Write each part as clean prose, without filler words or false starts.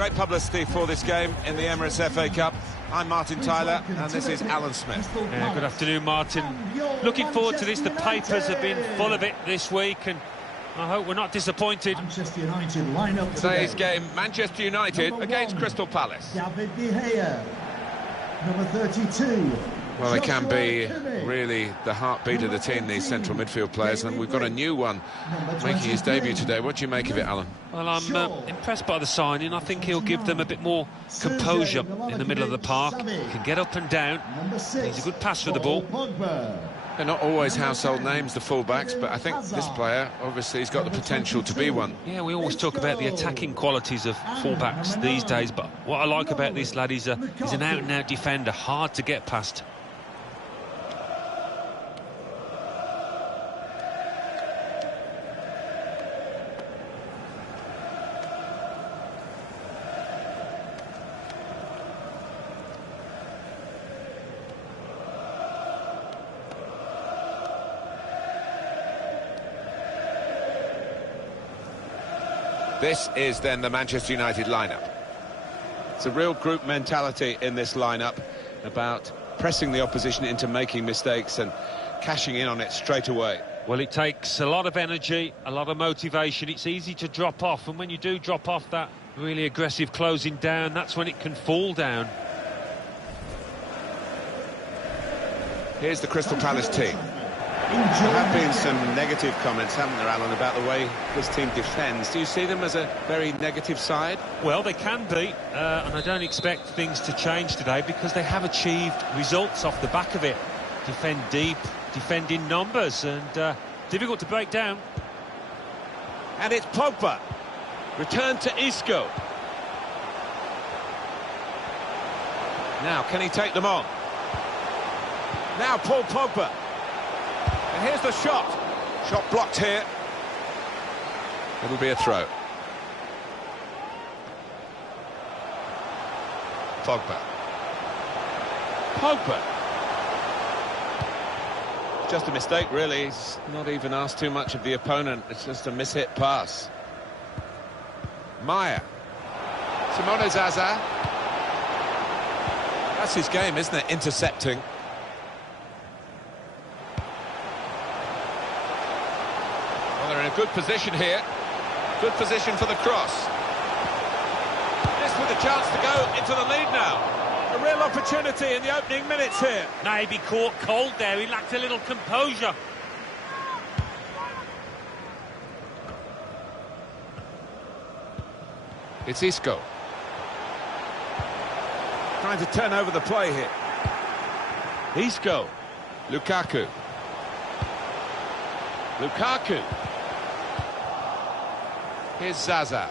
Great publicity for this game in the Emirates FA Cup. I'm Martin Tyler, and this is Alan Smith. Yeah, good afternoon, Martin. Looking forward to this. The papers have been full of it this week, and I hope we're not disappointed. Manchester United lineup Today's today. game, Manchester United against Crystal Palace. David De Gea, number 32. Well, they can be really the heartbeat of the team, these central midfield players, and we've got a new one making his debut today. What do you make of it, Alan? Well, I'm impressed by the signing. I think he'll give them a bit more composure in the middle of the park. He can get up and down. He's a good passer of the ball. They're not always household names, the full-backs, but I think this player, obviously, he's got the potential to be one. Yeah, we always talk about the attacking qualities of full-backs these days, but what I like about this lad, he's an out-and-out defender, hard to get past. This is then the Manchester United lineup. It's a real group mentality in this lineup about pressing the opposition into making mistakes and cashing in on it straight away. Well, it takes a lot of energy, a lot of motivation. It's easy to drop off, and when you do drop off that really aggressive closing down, that's when it can fall down. Here's the Crystal Palace team. There have been some negative comments, haven't there, Alan, about the way this team defends. Do you see them as a very negative side? Well, they can be, and I don't expect things to change today because they have achieved results off the back of it. Defend deep, defend in numbers, and difficult to break down. And it's Pogba. Return to Isco. Now, can he take them on? Now, Paul Pogba. And here's the shot. Shot blocked here. It'll be a throw. Pogba. Pogba. Just a mistake, really. He's not even asked too much of the opponent. It's just a mishit pass. Maya. Simone Zaza. That's his game, isn't it? Intercepting. They're in a good position here. Good position for the cross. This with a chance to go into the lead now. A real opportunity in the opening minutes here. Maybe caught cold there. He lacked a little composure. It's Isco. Trying to turn over the play here. Isco. Lukaku. Lukaku. Here's Zaza.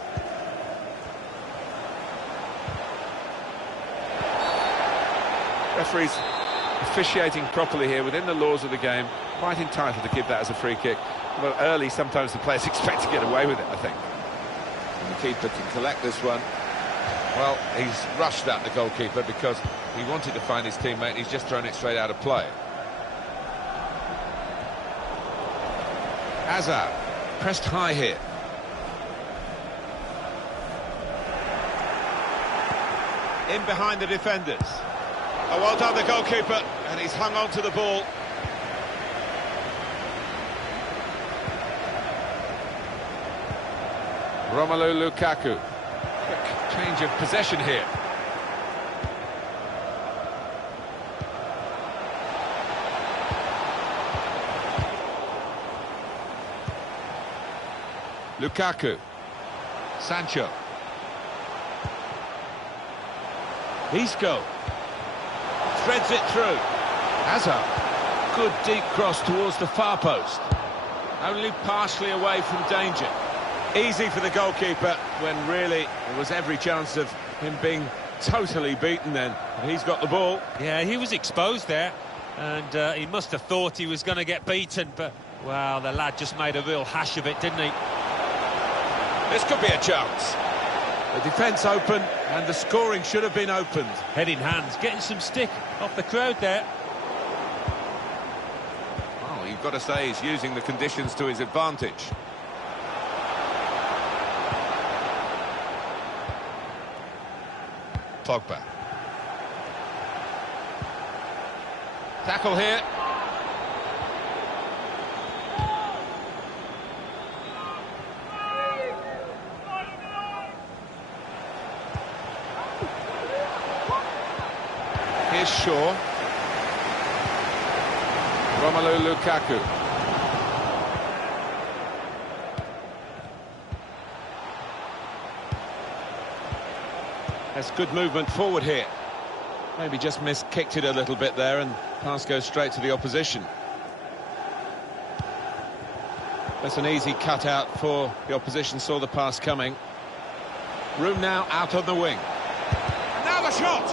Referee's officiating properly here within the laws of the game. Quite entitled to give that as a free kick. Although early, sometimes the players expect to get away with it, I think. And the keeper can collect this one. Well, he's rushed at the goalkeeper because he wanted to find his teammate. He's just thrown it straight out of play. Hazard, pressed high here. In behind the defenders. Oh, well done, the goalkeeper, and he's hung on to the ball. Romelu Lukaku. Quick change of possession here. Lukaku. Sancho. Isco. Threads it through. Hazard. Good deep cross towards the far post. Only partially away from danger. Easy for the goalkeeper when really there was every chance of him being totally beaten then. He's got the ball. Yeah, he was exposed there, and he must have thought he was going to get beaten, but, well, the lad just made a real hash of it, didn't he? This could be a chance. The defence open, and the scoring should have been opened. Head in hands, getting some stick off the crowd there. Well, you've got to say he's using the conditions to his advantage. Pogba. Tackle here. Here's Shaw. Romelu Lukaku. That's good movement forward here. Maybe just kicked it a little bit there, and pass goes straight to the opposition. That's an easy cutout for the opposition, saw the pass coming. Room now out on the wing. Now the shot!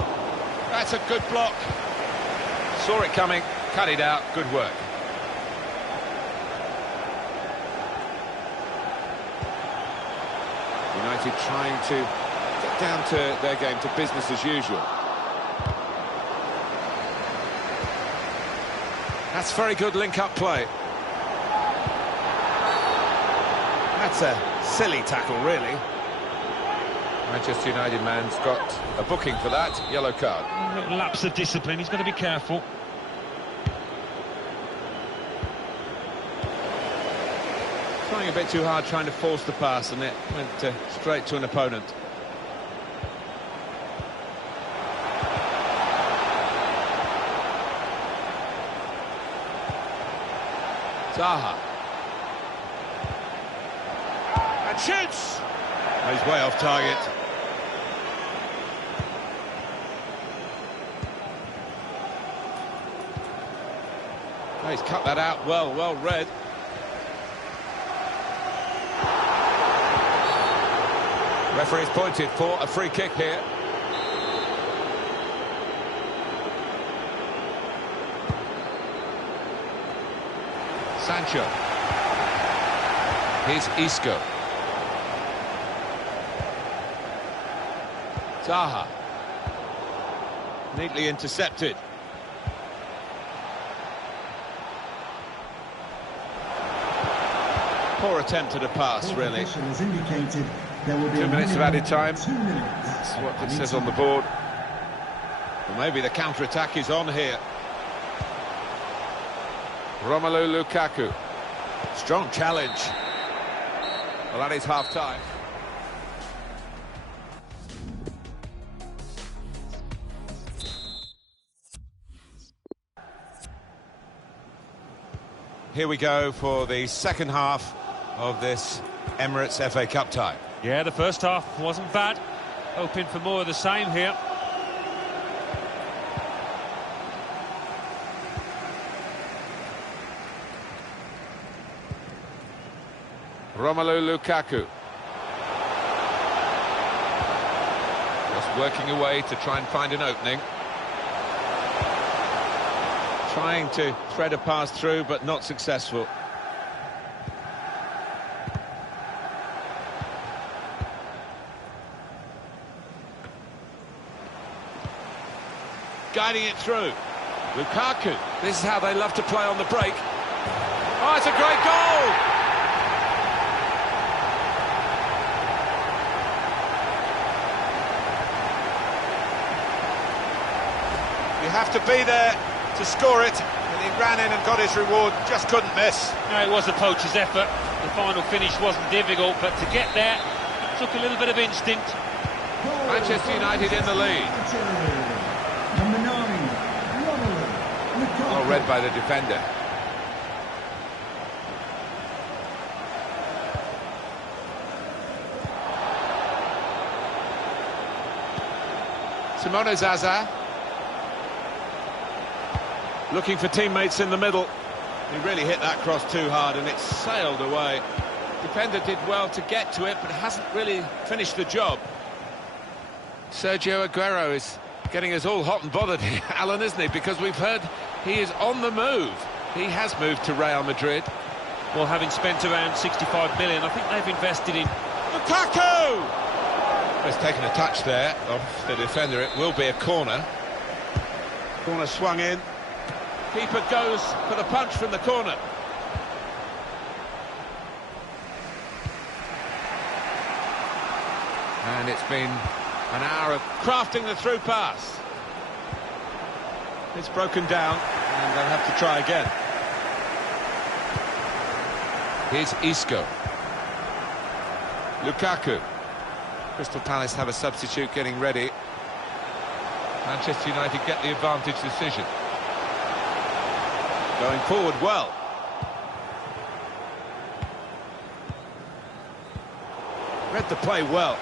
That's a good block. Saw it coming, cut it out, good work. United trying to get down to their game, to business as usual. That's very good link-up play. That's a silly tackle, really. Manchester United man's got a booking for that, yellow card. A little lapse of discipline, he's got to be careful. Trying a bit too hard, trying to force the pass, and it went straight to an opponent. Zaha. And shoots! Oh, he's way off target. Oh, he's cut that out well read. Referee's pointed for a free kick here. Sancho. Here's Isco. Zaha. Neatly intercepted. Poor attempt at a pass, really. 2 minutes of added time. That's what it says on the board. Well, maybe the counter-attack is on here. Romelu Lukaku. Strong challenge. Well, that is half-time. Here we go for the second half of this Emirates FA Cup tie. Yeah, the first half wasn't bad. Hoping for more of the same here. Romelu Lukaku. Just working away to try and find an opening. Trying to thread a pass through, but not successful. Guiding it through. Lukaku. This is how they love to play on the break. Oh, it's a great goal! You have to be there to score it, and he ran in and got his reward, just couldn't miss. No, it was a poacher's effort. The final finish wasn't difficult, but to get there, took a little bit of instinct. Manchester United in the lead. Number 9, Romelu Lukaku. Well read by the defender. Simone Zaza. Looking for teammates in the middle. He really hit that cross too hard and it sailed away. Defender did well to get to it, but hasn't really finished the job. Sergio Aguero is getting us all hot and bothered, Alan, isn't he? Because we've heard he is on the move. He has moved to Real Madrid. Well, having spent around 65 million, I think they've invested in... Lukaku! It's taken a touch there off the defender. It will be a corner. Corner swung in. Keeper goes for the punch from the corner. And it's been An hour of crafting the through pass. It's broken down, and they'll have to try again. Here's Isco. Lukaku. Crystal Palace have a substitute getting ready. Manchester United get the advantage decision. Going forward well. Read the play well.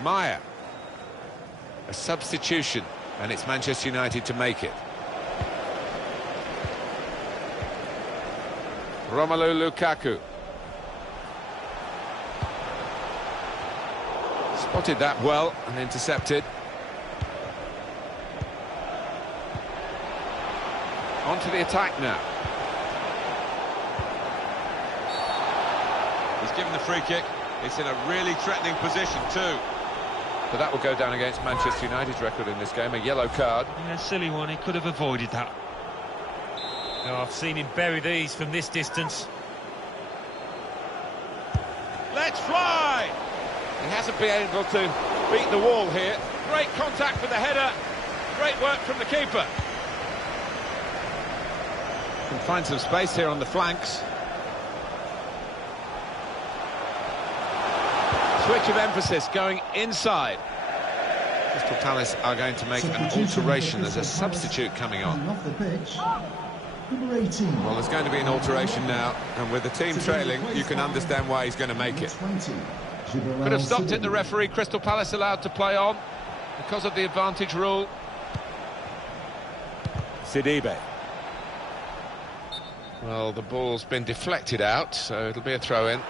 Maya. A substitution, and it's Manchester United to make it. Romelu Lukaku. Spotted that well and intercepted. On to the attack now. He's given the free kick. It's in a really threatening position too. But that will go down against Manchester United's record in this game, a yellow card. Yeah, silly one, he could have avoided that. Oh, I've seen him bury these from this distance. Let's fly! He hasn't been able to beat the wall here. Great contact with the header. Great work from the keeper. Can find some space here on the flanks. Switch of emphasis going inside. Crystal Palace are going to make an alteration. There's a substitute coming on. Off the pitch, number 18. Well, there's going to be an alteration now, and with the team trailing, you can understand why he's going to make it. 20. Could have stopped it, the referee. Crystal Palace allowed to play on because of the advantage rule. Sidibe. Well, the ball's been deflected out, so it'll be a throw-in.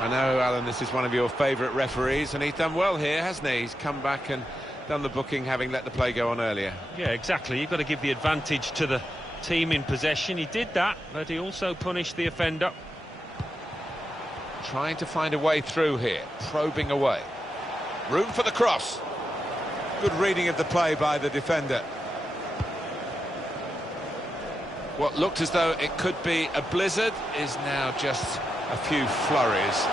I know, Alan, this is one of your favourite referees, and he's done well here, hasn't he? He's come back and done the booking, having let the play go on earlier. Yeah, exactly. You've got to give the advantage to the team in possession. He did that, but he also punished the offender. Trying to find a way through here, probing away. Room for the cross. Good reading of the play by the defender. What looked as though it could be a blizzard is now just a few flurries.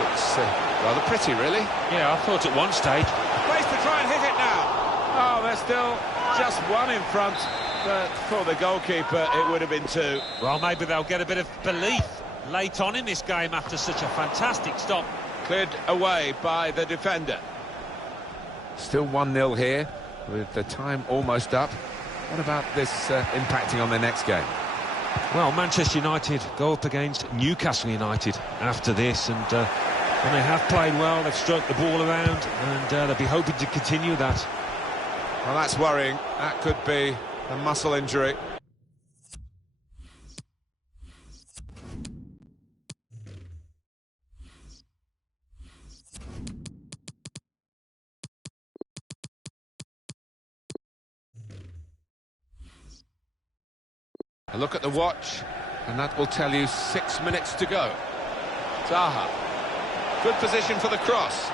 Looks rather pretty, really. Yeah, I thought at one stage. Place to try and hit it now. Oh, there's still just one in front, but for the goalkeeper, it would have been two. Well, maybe they'll get a bit of belief late on in this game after such a fantastic stop. Cleared away by the defender. Still 1-0 here, with the time almost up. What about this impacting on their next game? Well, Manchester United go up against Newcastle United after this, and when they have played well, they've struck the ball around, and they'll be hoping to continue that. Well, that's worrying. That could be a muscle injury. A look at the watch, and that will tell you 6 minutes to go. Zaha. Good position for the cross.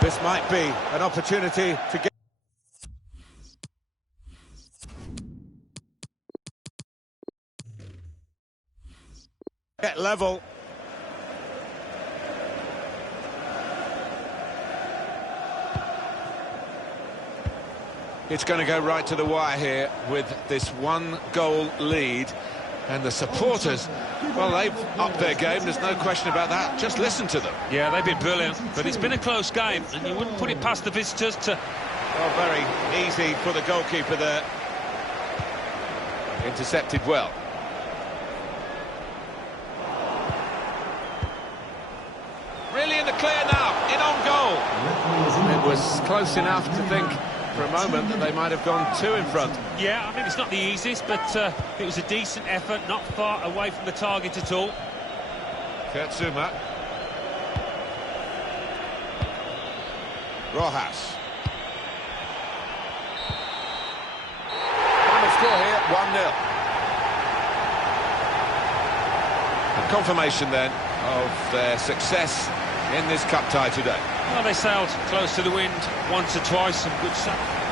This might be an opportunity to get level. It's going to go right to the wire here with this 1-goal lead, and the supporters, well, they've upped their game, there's no question about that. Just listen to them. Yeah, they've been brilliant, but it's been a close game, and you wouldn't put it past the visitors to... Well, very easy for the goalkeeper there. Intercepted well. Really in the clear now, in on goal. It was close enough to think for a moment that they might have gone two in front. Yeah, I mean, it's not the easiest, but it was a decent effort, not far away from the target at all. Kurt Zouma. Rojas. Final score here, 1-0. confirmation then of their success in this cup tie today. Well, they sailed close to the wind once or twice, some good stuff.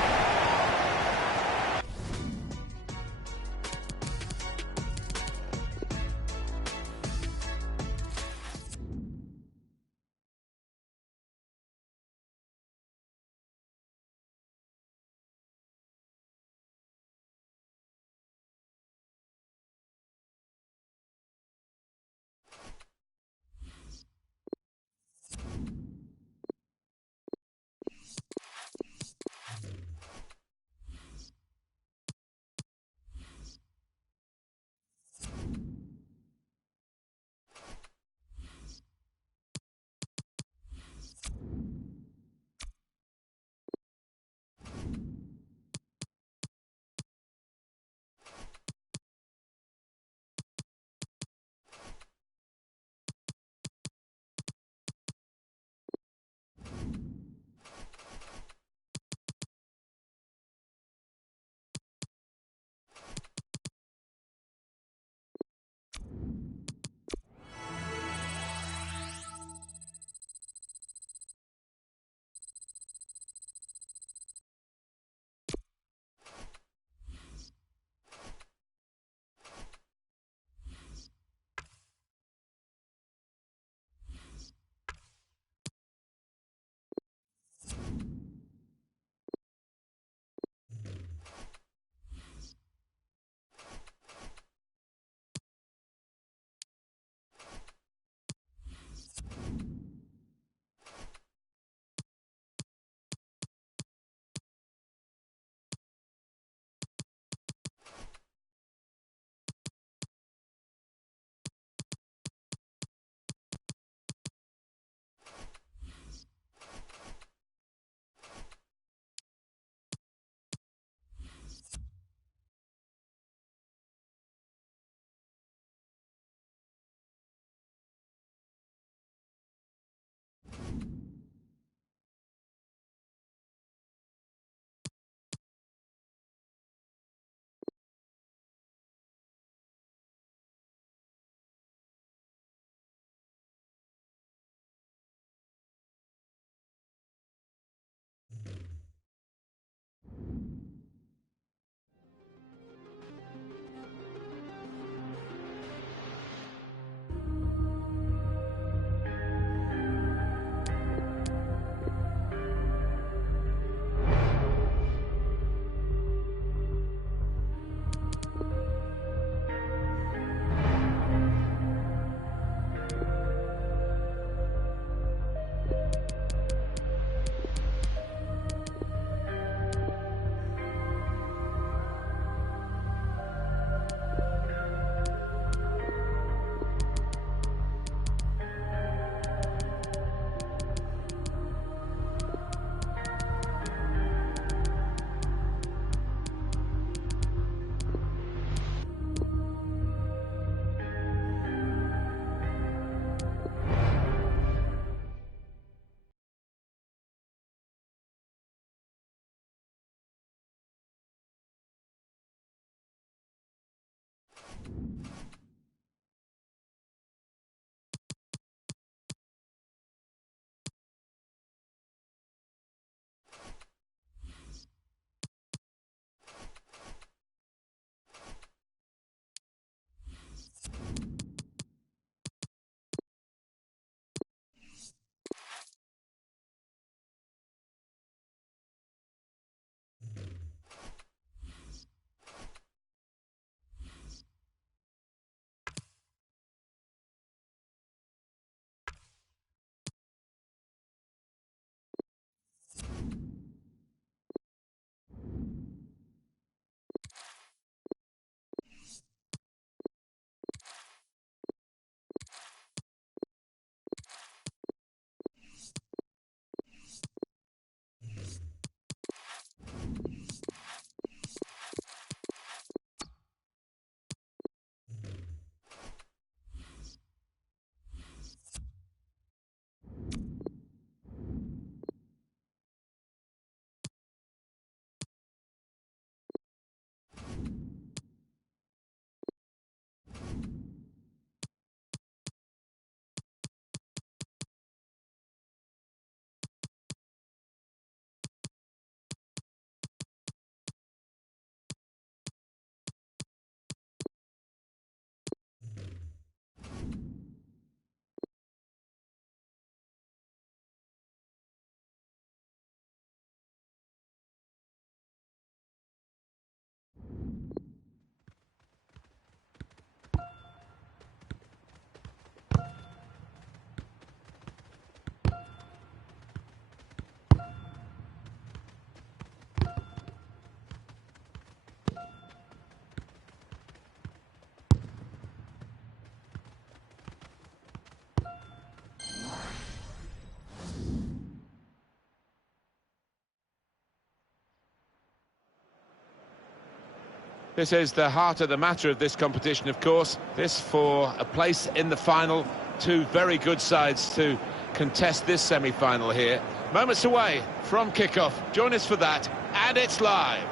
This is the heart of the matter of this competition, of course. This for a place in the final. Two very good sides to contest this semi-final here. Moments away from kickoff. Join us for that, and it's live.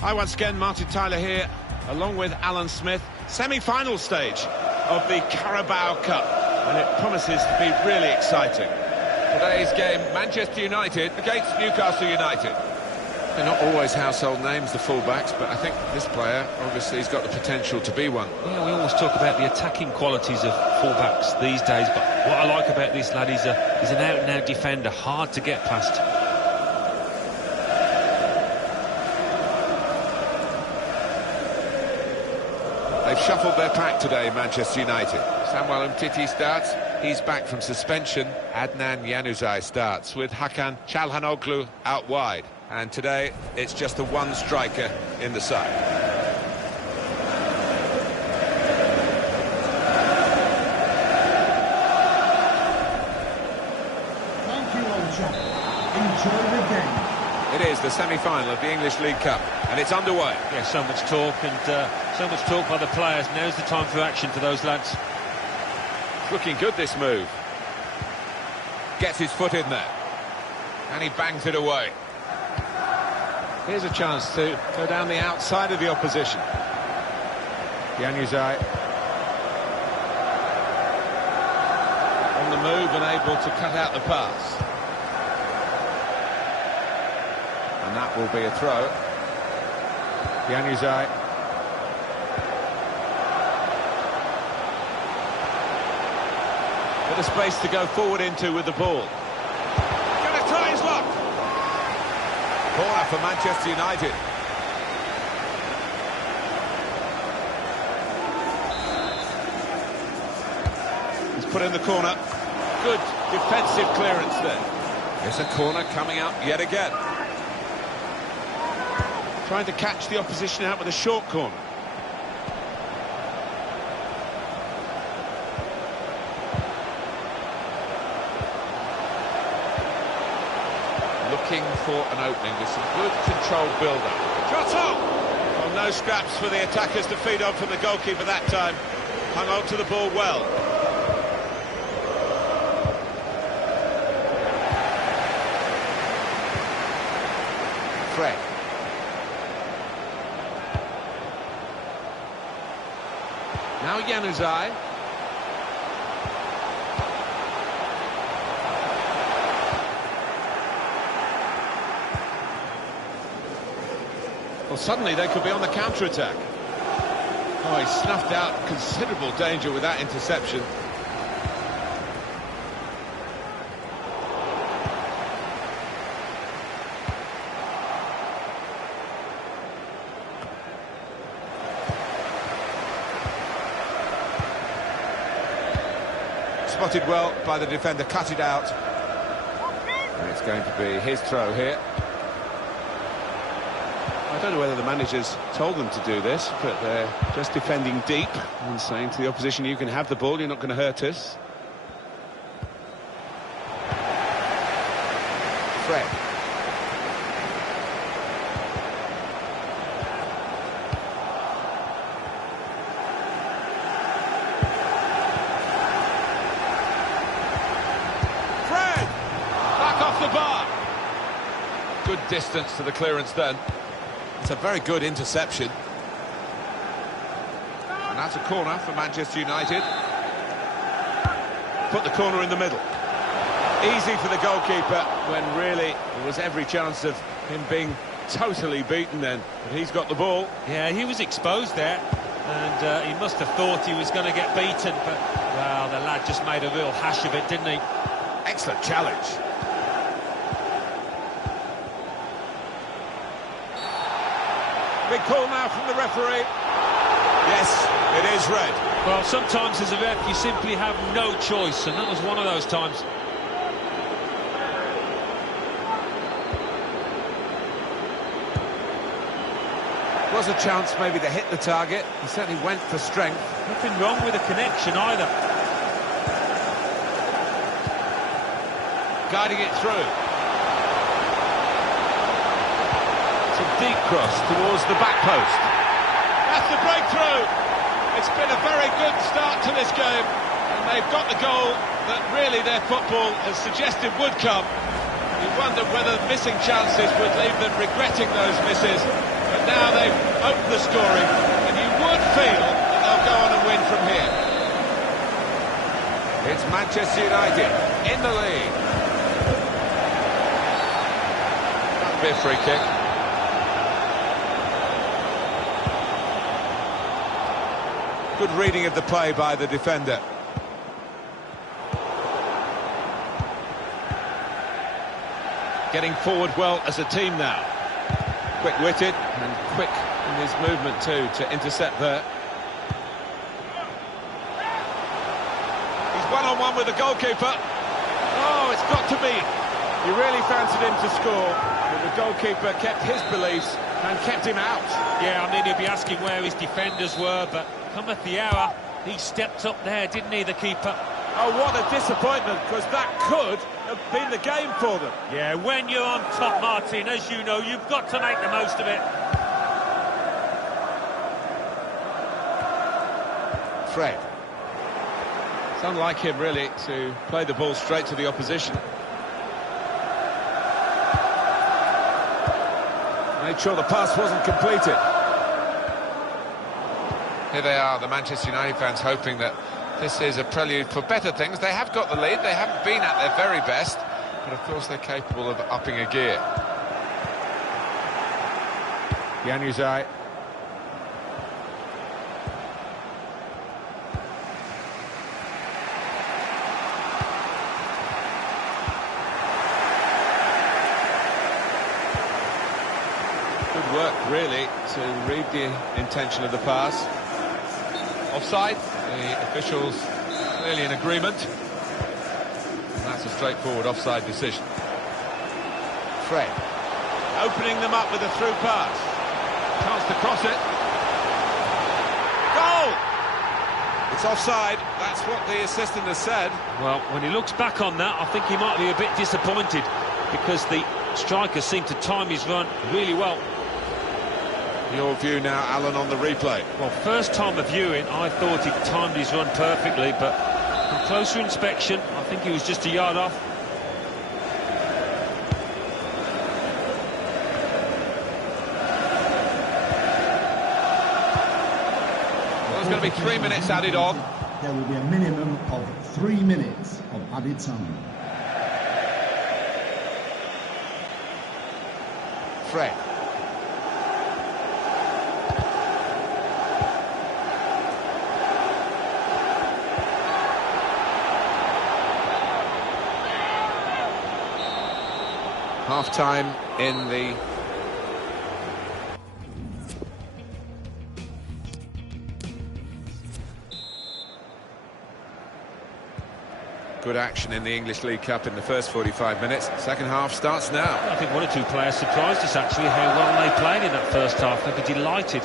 Hi once again, Martin Tyler here, along with Alan Smith. Semi-final stage of the Carabao Cup, and it promises to be really exciting. Today's game, Manchester United against Newcastle United. They're not always household names, the fullbacks, but I think this player, obviously, has got the potential to be one. Yeah, we always talk about the attacking qualities of fullbacks these days, but what I like about this lad is an out-and-out defender, hard to get past. They've shuffled their pack today, Manchester United. Samuel Umtiti starts. He's back from suspension. Adnan Januzaj starts with Hakan Çalhanoğlu out wide. And today, it's just the one striker in the side. Thank you, old chap. Enjoy the game. It is the semi-final of the English League Cup, and it's underway. Yeah, so much talk, and so much talk by the players. Now's the time for action for those lads. It's looking good, this move. Gets his foot in there. And he bangs it away. Here's a chance to go down the outside of the opposition. Januzaj on the move and able to cut out the pass. And that will be a throw. Januzaj. Bit of space to go forward into with the ball. Gonna try his luck. Corner for Manchester United. He's put in the corner. Good defensive clearance there. It's a corner coming out yet again. Trying to catch the opposition out with a short corner. Looking for an opening with some good controlled build-up. Shot on! Well, no scraps for the attackers to feed on from the goalkeeper that time. Hung on to the ball well. Fred. Now Januzaj. Well, suddenly they could be on the counter-attack. Oh, he snuffed out considerable danger with that interception. Spotted well by the defender, cut it out. And it's going to be his throw here. I don't know whether the managers told them to do this, but they're just defending deep and saying to the opposition, you can have the ball, you're not going to hurt us. Fred. Fred! Back off the bar. Good distance to the clearance then. It's a very good interception. And that's a corner for Manchester United. Put the corner in the middle. Easy for the goalkeeper when really there was every chance of him being totally beaten then. But he's got the ball. Yeah, he was exposed there, and he must have thought he was going to get beaten, but, well, the lad just made a real hash of it, didn't he? Excellent challenge. Big call now from the referee. Yes, it is red. Well, sometimes as a ref you simply have no choice, and that was one of those times. Was a chance maybe to hit the target. He certainly went for strength. Nothing wrong with the connection either. Guiding it through. cross towards the back post. That's the breakthrough! It's been a very good start to this game, and they've got the goal that really their football has suggested would come. You wondered whether missing chances would leave them regretting those misses, but now they've opened the scoring, and you would feel that they'll go on and win from here. It's Manchester United in the lead. That'll be a free kick. Good reading of the play by the defender. Getting forward well as a team now. Quick-witted and quick in his movement too to intercept there. He's one-on-one with the goalkeeper. Oh, it's got to be. He really fancied him to score, but the goalkeeper kept his beliefs and kept him out. Yeah, I mean, he'll be asking where his defenders were, but cometh the hour, he stepped up there, didn't he, the keeper? Oh, what a disappointment, because that could have been the game for them. Yeah, when you're on top, Martin, as you know, you've got to make the most of it. Fred. It's unlike him, really, to play the ball straight to the opposition. Made sure the pass wasn't completed. Here they are, the Manchester United fans, hoping that this is a prelude for better things. They have got the lead, they haven't been at their very best, but of course they're capable of upping a gear. Januzaj. Good work, really, to read the intention of the pass. Offside, the officials clearly in agreement. And that's a straightforward offside decision. Fred, opening them up with a through pass. Chance to cross it. Goal! It's offside, that's what the assistant has said. Well, when he looks back on that, I think he might be a bit disappointed, because the striker seemed to time his run really well. Your view now, Alan, on the replay. Well, first time of viewing, I thought he timed his run perfectly, but on closer inspection, I think he was just a yard off. Well, there's going to be 3 minutes added on. There will be a minimum of 3 minutes of added time. Fred. Half-time in the... Good action in the English League Cup in the first 45 minutes. Second half starts now. I think one or two players surprised us, actually, how well they played in that first half. They'd be delighted.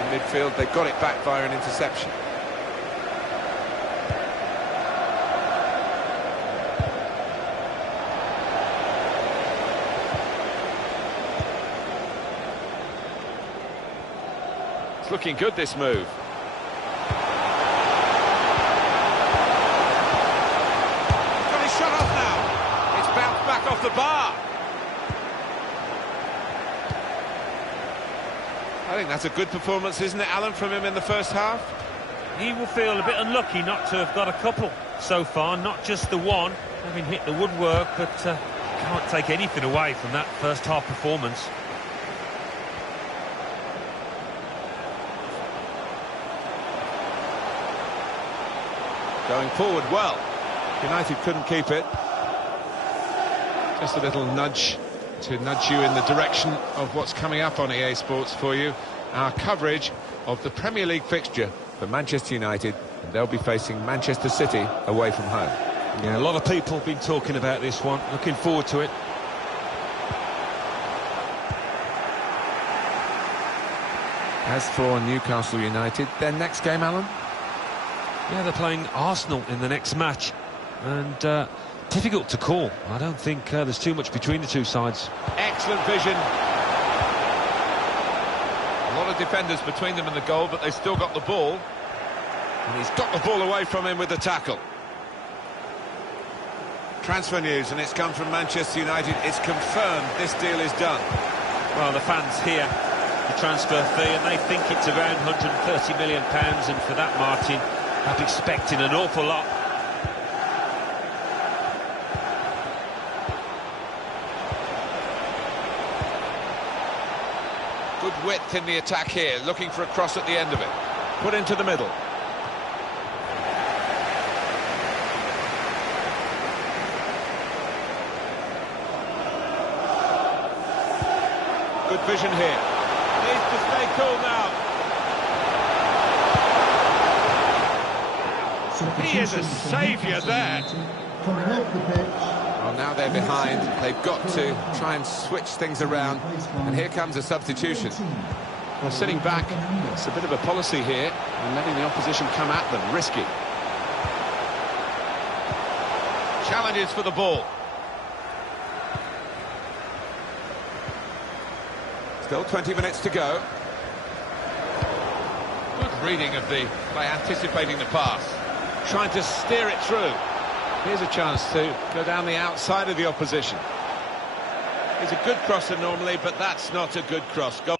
In midfield, they got it back via an interception. It's looking good, this move. Got his shot off now. It's bounced back off the bar. I think that's a good performance, isn't it, Alan, from him in the first half? He will feel a bit unlucky not to have got a couple so far, not just the one, having hit the woodwork, but can't take anything away from that first half performance. Going forward well. United couldn't keep it. Just a little nudge to nudge you in the direction of what's coming up on EA Sports for you. Our coverage of the Premier League fixture for Manchester United. And they'll be facing Manchester City away from home. Yeah, a lot of people have been talking about this one. Looking forward to it. As for Newcastle United, their next game, Alan? Yeah, they're playing Arsenal in the next match. And Difficult to call. I don't think there's too much between the two sides. Excellent vision. A lot of defenders between them and the goal, but they still got the ball. And he's got the ball away from him with the tackle. Transfer news, and it's come from Manchester United. It's confirmed this deal is done. Well, the fans hear the transfer fee and they think it's around £130 million, and for that, Martin, I'm expecting an awful lot. Good width in the attack here, looking for a cross at the end of it. Put into the middle. Good vision here. Needs to stay cool now. He is a saviour there. Coming off the pitch. Well, now they're behind. They've got to try and switch things around. And here comes a substitution. Well, sitting back, it's a bit of a policy here, and letting the opposition come at them, risky. Challenges for the ball. Still 20 minutes to go. Good reading of the by anticipating the pass. Trying to steer it through. Here's a chance to go down the outside of the opposition. He's a good crosser normally, but that's not a good cross. Go.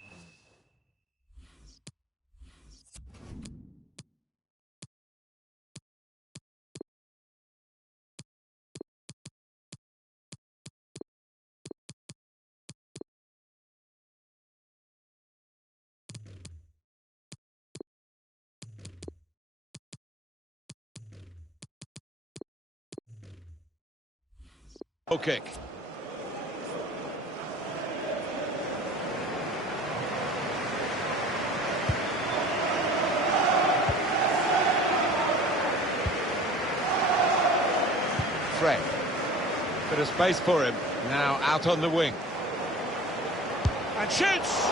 Goal kick. Fred. Bit of space for him. Now out on the wing. And shoots!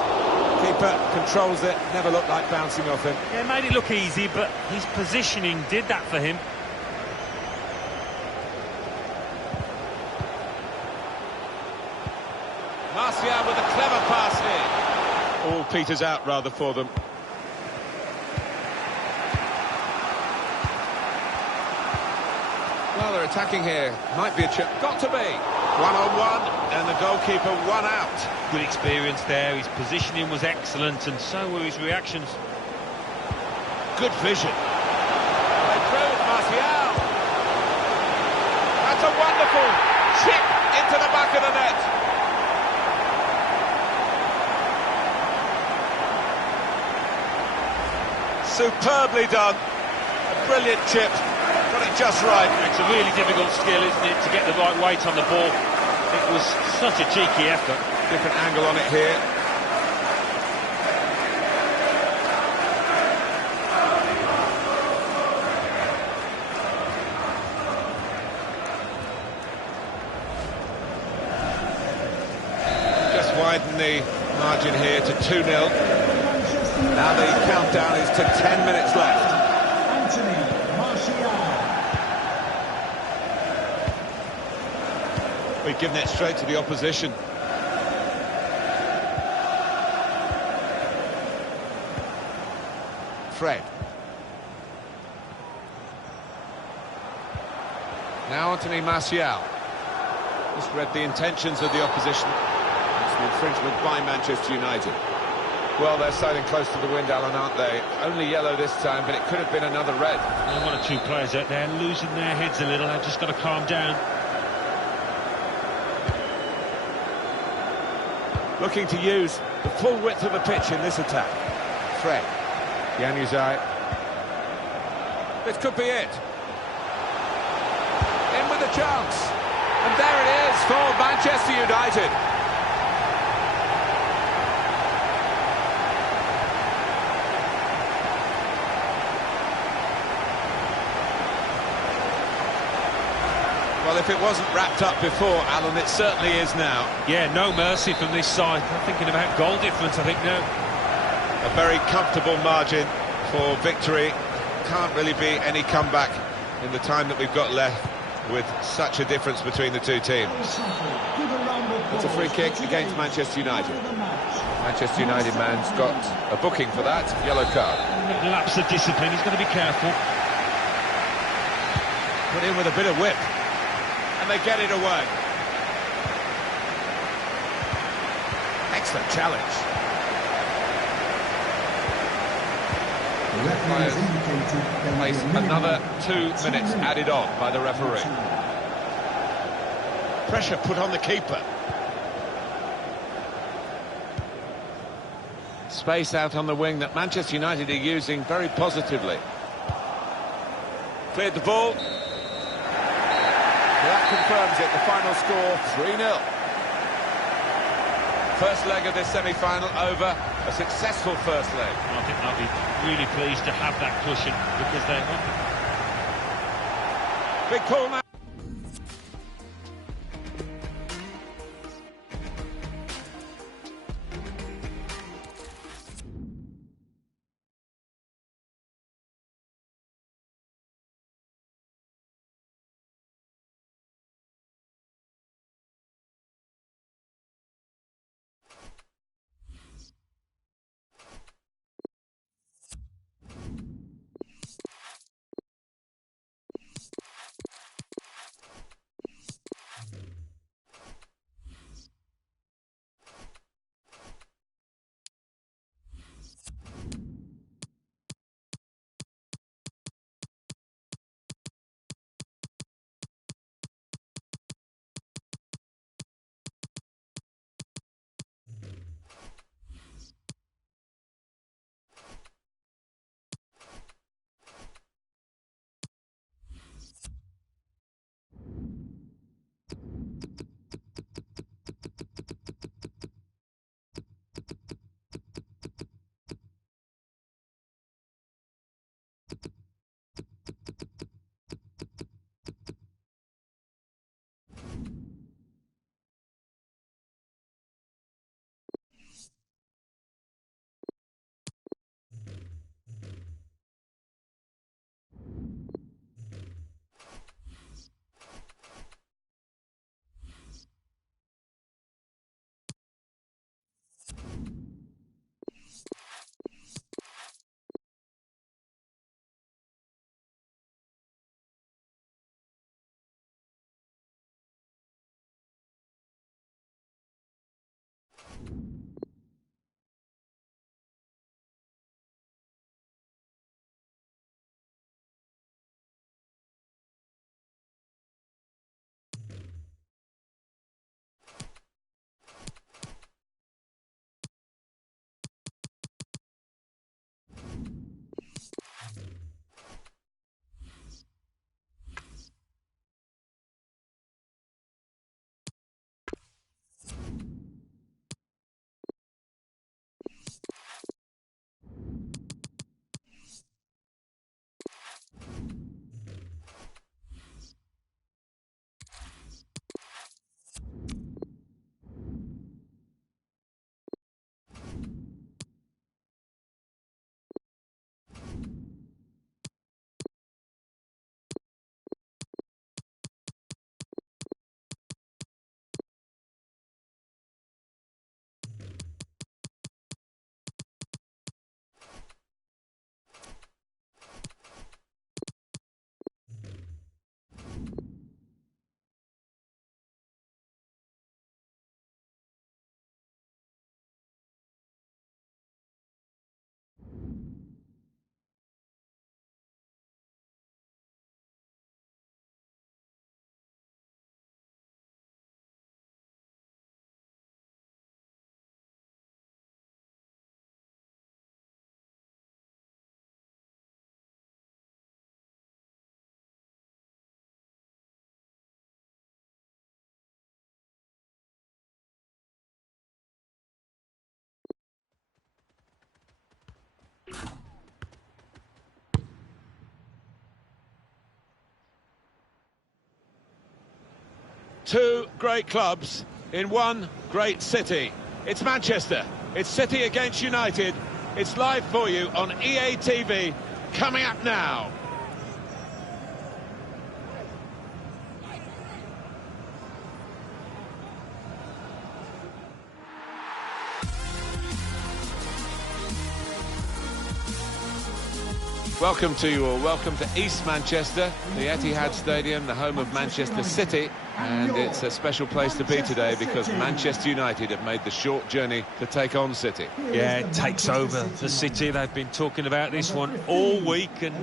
Keeper controls it. Never looked like bouncing off him. Yeah, it made it look easy, but his positioning did that for him. Martial with a clever pass here. All peters out rather for them. Well, they're attacking here. Might be a chip. Got to be. One-on-one, and the goalkeeper one out. Good experience there. His positioning was excellent, and so were his reactions. Good vision. They through Martial. That's a wonderful chip into the back of the net. Superbly done. A brilliant chip. Got it just right. It's a really difficult skill, isn't it, to get the right weight on the ball. It was such a cheeky effort. Different angle on it here. Just widen the margin here to 2-0. Now the countdown is to 10 minutes left. We've given it straight to the opposition. Fred. Now Anthony Martial. Just read the intentions of the opposition. It's an infringement by Manchester United. Well, they're sailing close to the wind, Alan, aren't they? Only yellow this time, but it could have been another red. Well, one or two players out there losing their heads a little. They've just got to calm down. Looking to use the full width of the pitch in this attack. Fred. Januzaj. This could be it. In with a chance. And there it is for Manchester United. Well, if it wasn't wrapped up before, Alan, it certainly is now. Yeah, no mercy from this side. I'm thinking about goal difference, I think, now. A very comfortable margin for victory. Can't really be any comeback in the time that we've got left. with such a difference between the two teams. It's a free kick against Manchester United. Manchester United man's got a booking for that, yellow card. Lapse of discipline, he's got to be careful. Put in with a bit of whip, and they get it away. Excellent challenge. Players place another 2 minutes added on by the referee. Pressure put on the keeper. Space out on the wing that Manchester United are using very positively. Cleared the ball. That confirms it, the final score 3-0. First leg of this semi-final over, a successful first leg. I think they'll be really pleased to have that cushion because they're... Big call now. Two great clubs in one great city. It's Manchester. It's City against United. It's live for you on EA TV, coming up now. Welcome to you all. Welcome to East Manchester, the Etihad Stadium, the home of Manchester City. And it's a special place to be today because Manchester United have made the short journey to take on City. Yeah, it takes over the City. They've been talking about this one all week, and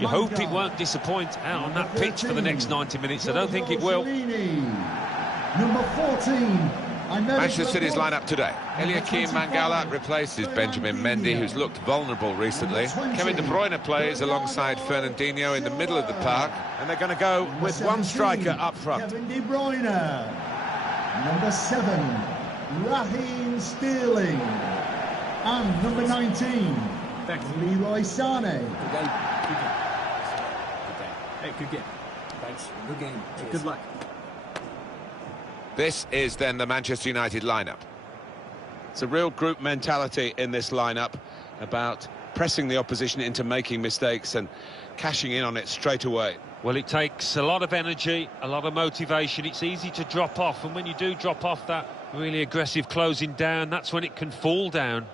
you hope it won't disappoint out on that pitch for the next 90 minutes. I don't think it will. Number 14. Manchester City's lineup today. Eliakim Mangala replaces Benjamin Mendy, who's looked vulnerable recently. Kevin De Bruyne plays alongside Fernandinho in the middle of the park. And they're going to go with one striker up front. Kevin De Bruyne. Number 7, Raheem Sterling. And number 19, Leroy Sane. Good game. Hey, good game. Thanks. Good game. Good luck. This is then the Manchester United lineup. It's a real group mentality in this lineup about pressing the opposition into making mistakes and cashing in on it straight away. Well, it takes a lot of energy, a lot of motivation. It's easy to drop off, and when you do drop off that really aggressive closing down, that's when it can fall down.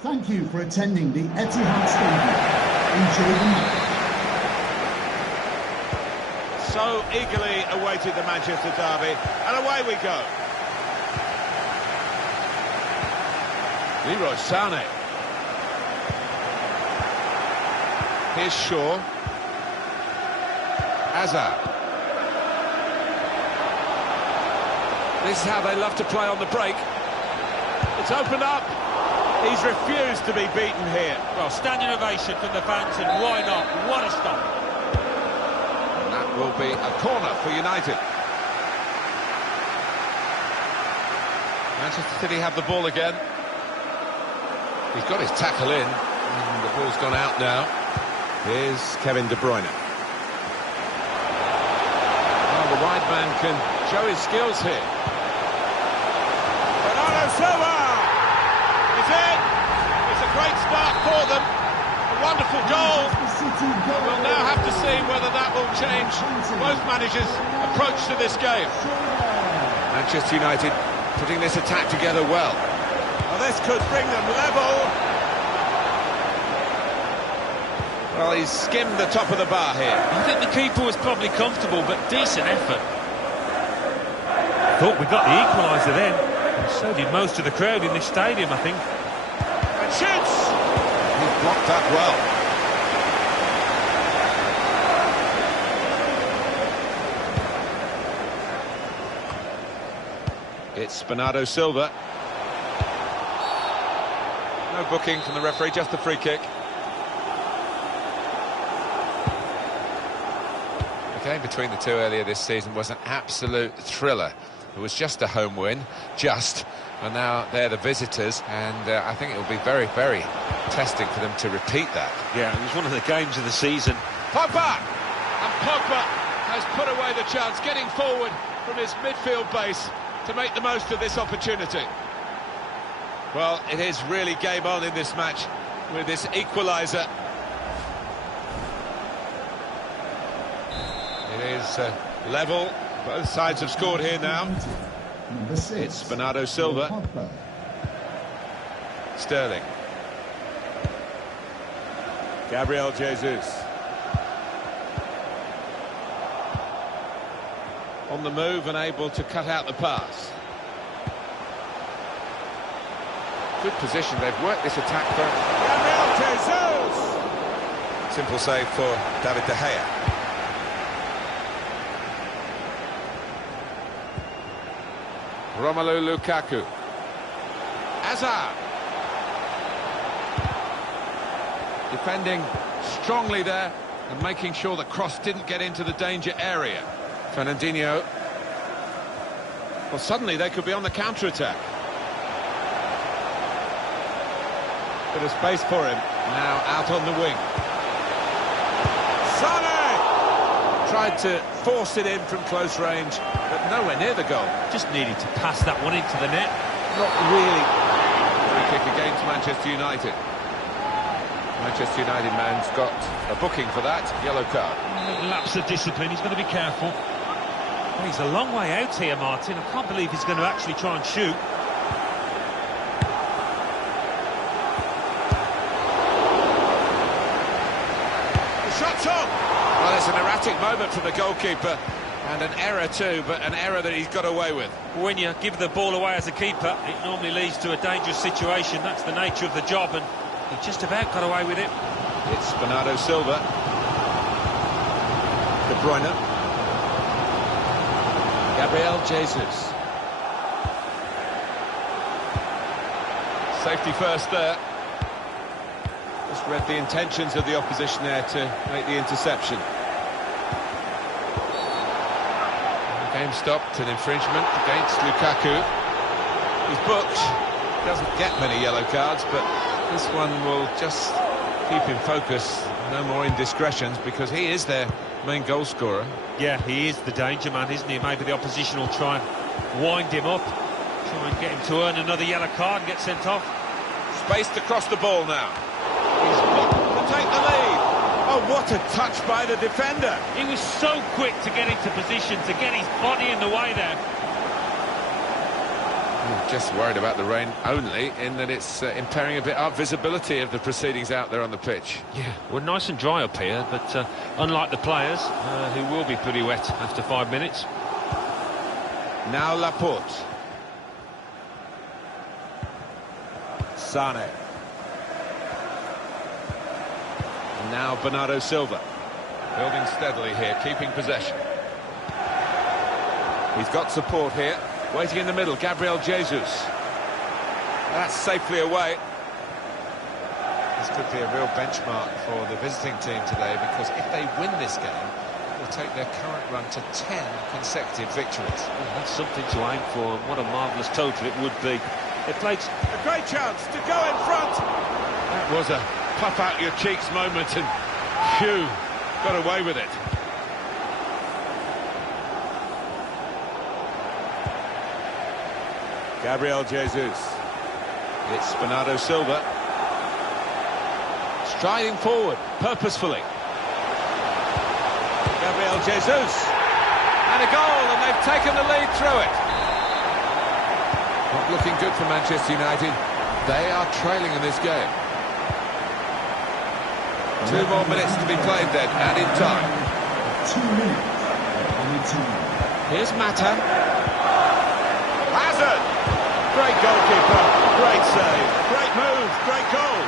Thank you for attending the Etihad Stadium. Enjoy the match. So eagerly awaited the Manchester derby, and away we go. Leroy Sane. Here's Shaw. Hazard. This is how they love to play on the break. It's opened up. He's refused to be beaten here. Well, standing ovation from the fans, and why not? What a stop. Will be a corner for United. Manchester City have the ball again. He's got his tackle in, and the ball's gone out now. Here's Kevin De Bruyne. Well, the wide man can show his skills here. Bernardo Silva is in. It's a great start for them. A wonderful goal. We'll now have to see whether that will change both managers' approach to this game. Manchester United putting this attack together well. Well, this could bring them level. Well, he's skimmed the top of the bar here. I think the keeper was probably comfortable, but decent effort. Thought we got the equaliser then. So did most of the crowd in this stadium, I think. And shoots! He's blocked that well. It's Bernardo Silva. No booking from the referee, just the free kick. The game between the two earlier this season was an absolute thriller. It was just a home win, and now they're the visitors, and I think it will be very, very testing for them to repeat that. Yeah, it was one of the games of the season. Pogba! And Pogba has put away the chance, getting forward from his midfield base to make the most of this opportunity. Well, it is really game on in this match with this equaliser. It is level. Both sides have scored here now. It's Bernardo Silva. Sterling. Gabriel Jesus. On the move and able to cut out the pass. Good position, they've worked this attack for... Gabriel Jesus! Simple save for David De Gea. Romelu Lukaku. Hazard. Defending strongly there and making sure the cross didn't get into the danger area. Fernandinho. Well, suddenly they could be on the counter-attack. Bit of space for him. Now out on the wing. Sane! Tried to force it in from close range, but nowhere near the goal. Just needed to pass that one into the net. Not really. Free kick against Manchester United. Manchester United man's got a booking for that, yellow card. Lapse of discipline, he's got to be careful. Well, he's a long way out here, Martin. I can't believe he's going to actually try and shoot. dramatic moment from the goalkeeper, and an error too, but an error that he's got away with. When you give the ball away as a keeper, it normally leads to a dangerous situation. That's the nature of the job, and he just about got away with it. It's Bernardo Silva. De Bruyne. Gabriel Jesus. Safety first there. Just read the intentions of the opposition there to make the interception. The game stopped, an infringement against Lukaku. He's booked. Doesn't get many yellow cards, but this one will just keep in focus. No more indiscretions, because he is their main goal scorer. Yeah, he is the danger man, isn't he? Maybe the opposition will try and wind him up, try and get him to earn another yellow card and get sent off. Spaced across the ball now. He's got to take the lead. Oh, what a touch by the defender. He was so quick to get into position, to get his body in the way there. Just worried about the rain only, in that it's impairing a bit our visibility of the proceedings out there on the pitch. Yeah, we're nice and dry up here, but unlike the players, who will be pretty wet after 5 minutes. Now Laporte. Sane. And now Bernardo Silva. Building steadily here, keeping possession. He's got support here. Waiting in the middle, Gabriel Jesus. That's safely away. This could be a real benchmark for the visiting team today, because if they win this game, it will take their current run to 10 consecutive victories. Oh, that's something to aim for, and what a marvellous total it would be. They played a great chance to go in front. That was a puff out your cheeks moment, and phew, got away with it. Gabriel Jesus. It's Bernardo Silva. Striding forward, purposefully. Gabriel Jesus. And a goal, and they've taken the lead through it. Not looking good for Manchester United. They are trailing in this game. 2 more minutes to be played then, and in time. 2 minutes. Only 2. Here's Mata. Hazard! Great goalkeeper, great save, great move, great goal.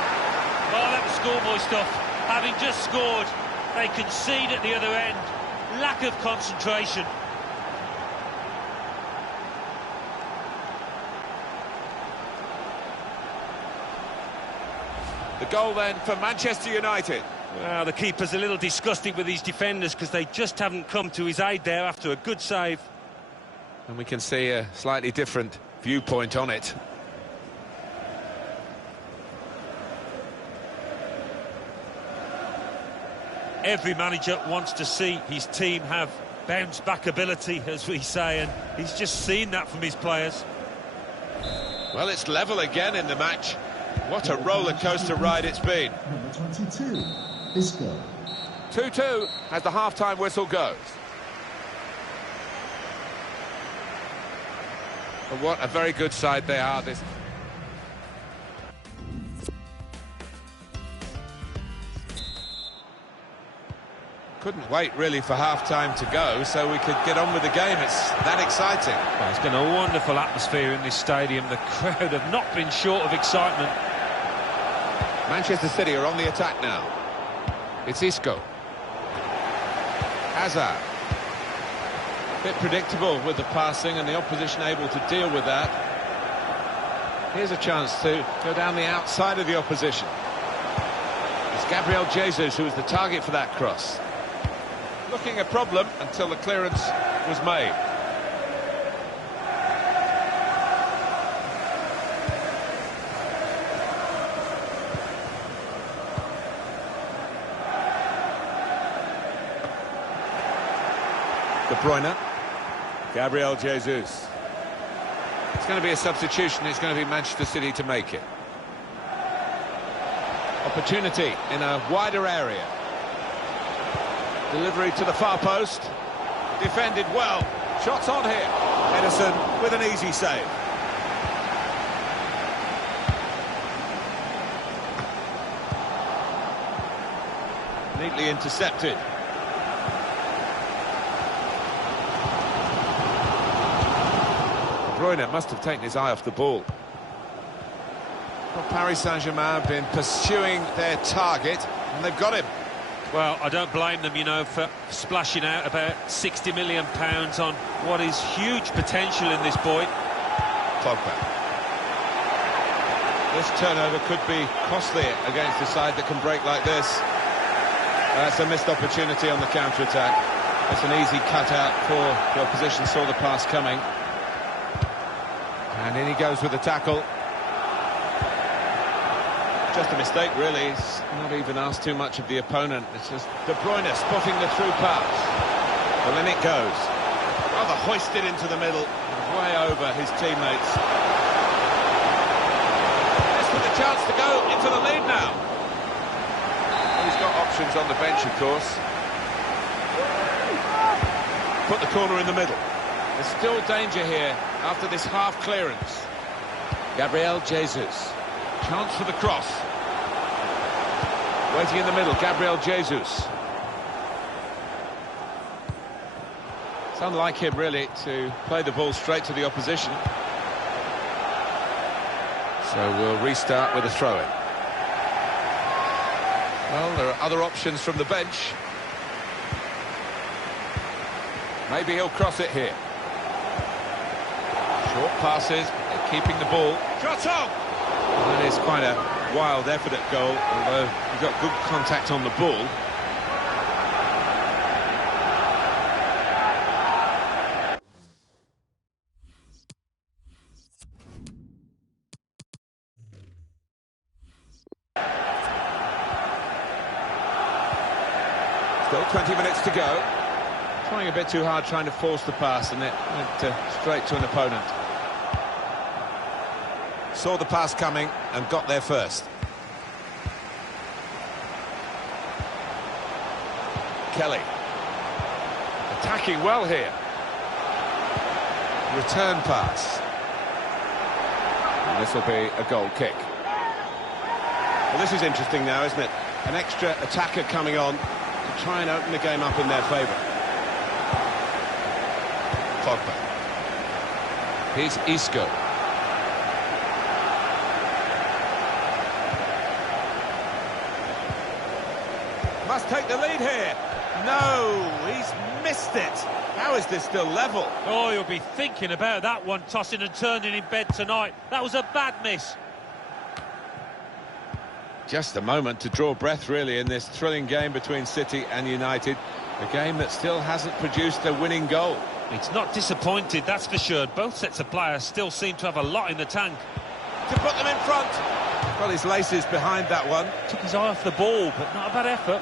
Oh, that was schoolboy stuff. Having just scored, they concede at the other end. Lack of concentration. The goal then for Manchester United. Well, the keeper's a little disgusted with his defenders because they just haven't come to his aid there after a good save. And we can see a slightly different viewpoint on it. Every manager wants to see his team have bounce-back ability, as we say, and he's just seen that from his players. Well, it's level again in the match. What a roller coaster ride it's been. Number 22, Isco. 2-2 as the half-time whistle goes. But what a very good side they are. This couldn't wait really for half-time to go, so we could get on with the game. It's that exciting. Well, it's been a wonderful atmosphere in this stadium. The crowd have not been short of excitement. Manchester City are on the attack now. It's Isco. Hazard. Bit predictable with the passing, and the opposition able to deal with that. Here's a chance to go down the outside of the opposition. It's Gabriel Jesus who was the target for that cross. Looking a problem until the clearance was made. De Bruyne. Gabriel Jesus. It's going to be a substitution. It's going to be Manchester City to make it. Opportunity in a wider area. Delivery to the far post. Defended well. Shots on here. Edison with an easy save. Neatly intercepted. Bruyne must have taken his eye off the ball. Well, Paris Saint-Germain have been pursuing their target, and they've got him. Well, I don't blame them, you know, for splashing out about £60 million on what is huge potential in this boy. Pogba. This turnover could be costly against a side that can break like this. That's a missed opportunity on the counter-attack. It's an easy cut-out for the opposition, saw the pass coming. And in he goes with the tackle. Just a mistake, really. He's not even asked too much of the opponent. It's just De Bruyne spotting the through pass. Well, in it goes. Rather hoisted into the middle, way over his teammates. This with a chance to go into the lead now. He's got options on the bench, of course. Put the corner in the middle. There's still danger here after this half clearance. Gabriel Jesus. Chance for the cross. Waiting in the middle, Gabriel Jesus. It's unlike him, really, to play the ball straight to the opposition. So we'll restart with a throw-in. Well, there are other options from the bench. Maybe he'll cross it here. Short passes, they're keeping the ball. Shot on! That is quite a wild effort at goal, although he got good contact on the ball. Still 20 minutes to go. Trying a bit too hard, trying to force the pass, and it went straight to an opponent. Saw the pass coming and got there first. Kelly. Attacking well here. Return pass. And this will be a goal kick. Well, this is interesting now, isn't it? An extra attacker coming on to try and open the game up in their favour. Pogba. Here's Isco. Must take the lead here. No, he's missed it. How is this still level? Oh, you'll be thinking about that one, tossing and turning in bed tonight. That was a bad miss. Just a moment to draw breath, really, in this thrilling game between City and United. A game that still hasn't produced a winning goal. It's not disappointed, that's for sure. Both sets of players still seem to have a lot in the tank. To put them in front. Well, his laces behind that one. Took his eye off the ball, but not a bad effort.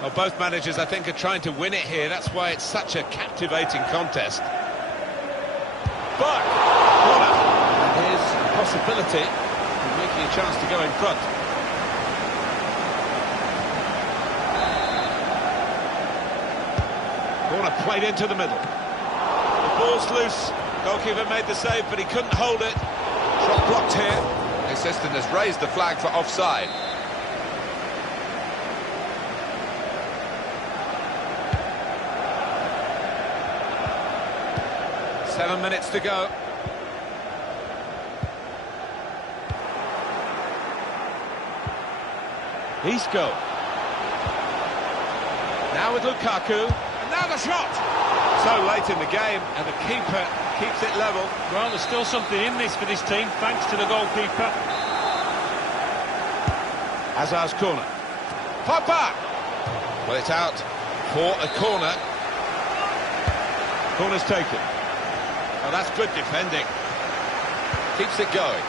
Well, both managers, I think, are trying to win it here. That's why it's such a captivating contest. But corner. Here's a possibility of making a chance to go in front. Corner played into the middle. The ball's loose. Goalkeeper made the save, but he couldn't hold it. Shot blocked here. The assistant has raised the flag for offside. Seven minutes to go. Isco. Now with Lukaku. And now the shot! So late in the game, and the keeper keeps it level. Well, there's still something in this for this team, thanks to the goalkeeper. Hazard's corner. Pogba! Well, it's out for a corner. Corner's taken. Oh, that's good defending. Keeps it going.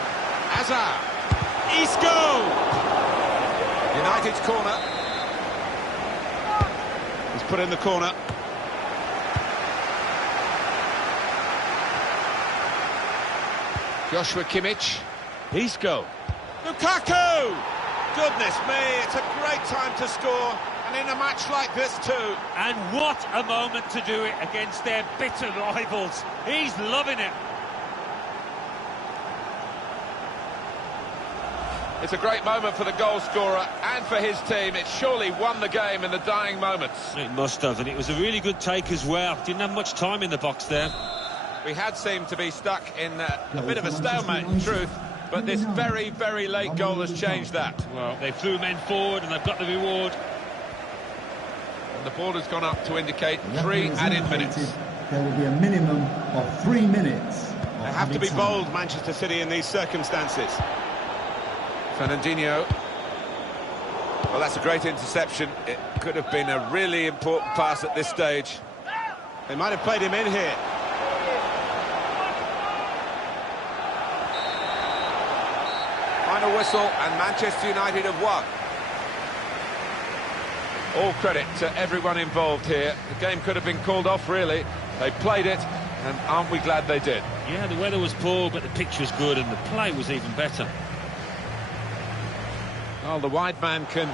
Hazard. Isco! United's corner. He's put in the corner. Joshua Kimmich. Isco. Lukaku! Goodness me, it's a great time to score, and in a match like this too. And what a moment to do it against their bitter rivals. He's loving it. It's a great moment for the goal scorer and for his team. It surely won the game in the dying moments. It must have, and it was a really good take as well. Didn't have much time in the box there. We had seemed to be stuck in a bit of a stalemate, in truth, but this very, very late goal has changed that. Well, they flew men forward and they've got the reward. And the ball has gone up to indicate 3 added minutes. There will be a minimum of 3 minutes. They have to be bold, Manchester City, in these circumstances. Fernandinho. Well, that's a great interception. It could have been a really important pass at this stage. They might have played him in here. Final whistle, and Manchester United have won. All credit to everyone involved here. The game could have been called off, really. They played it, and aren't we glad they did? Yeah, the weather was poor, but the pitch was good, and the play was even better. Well, the wide man can...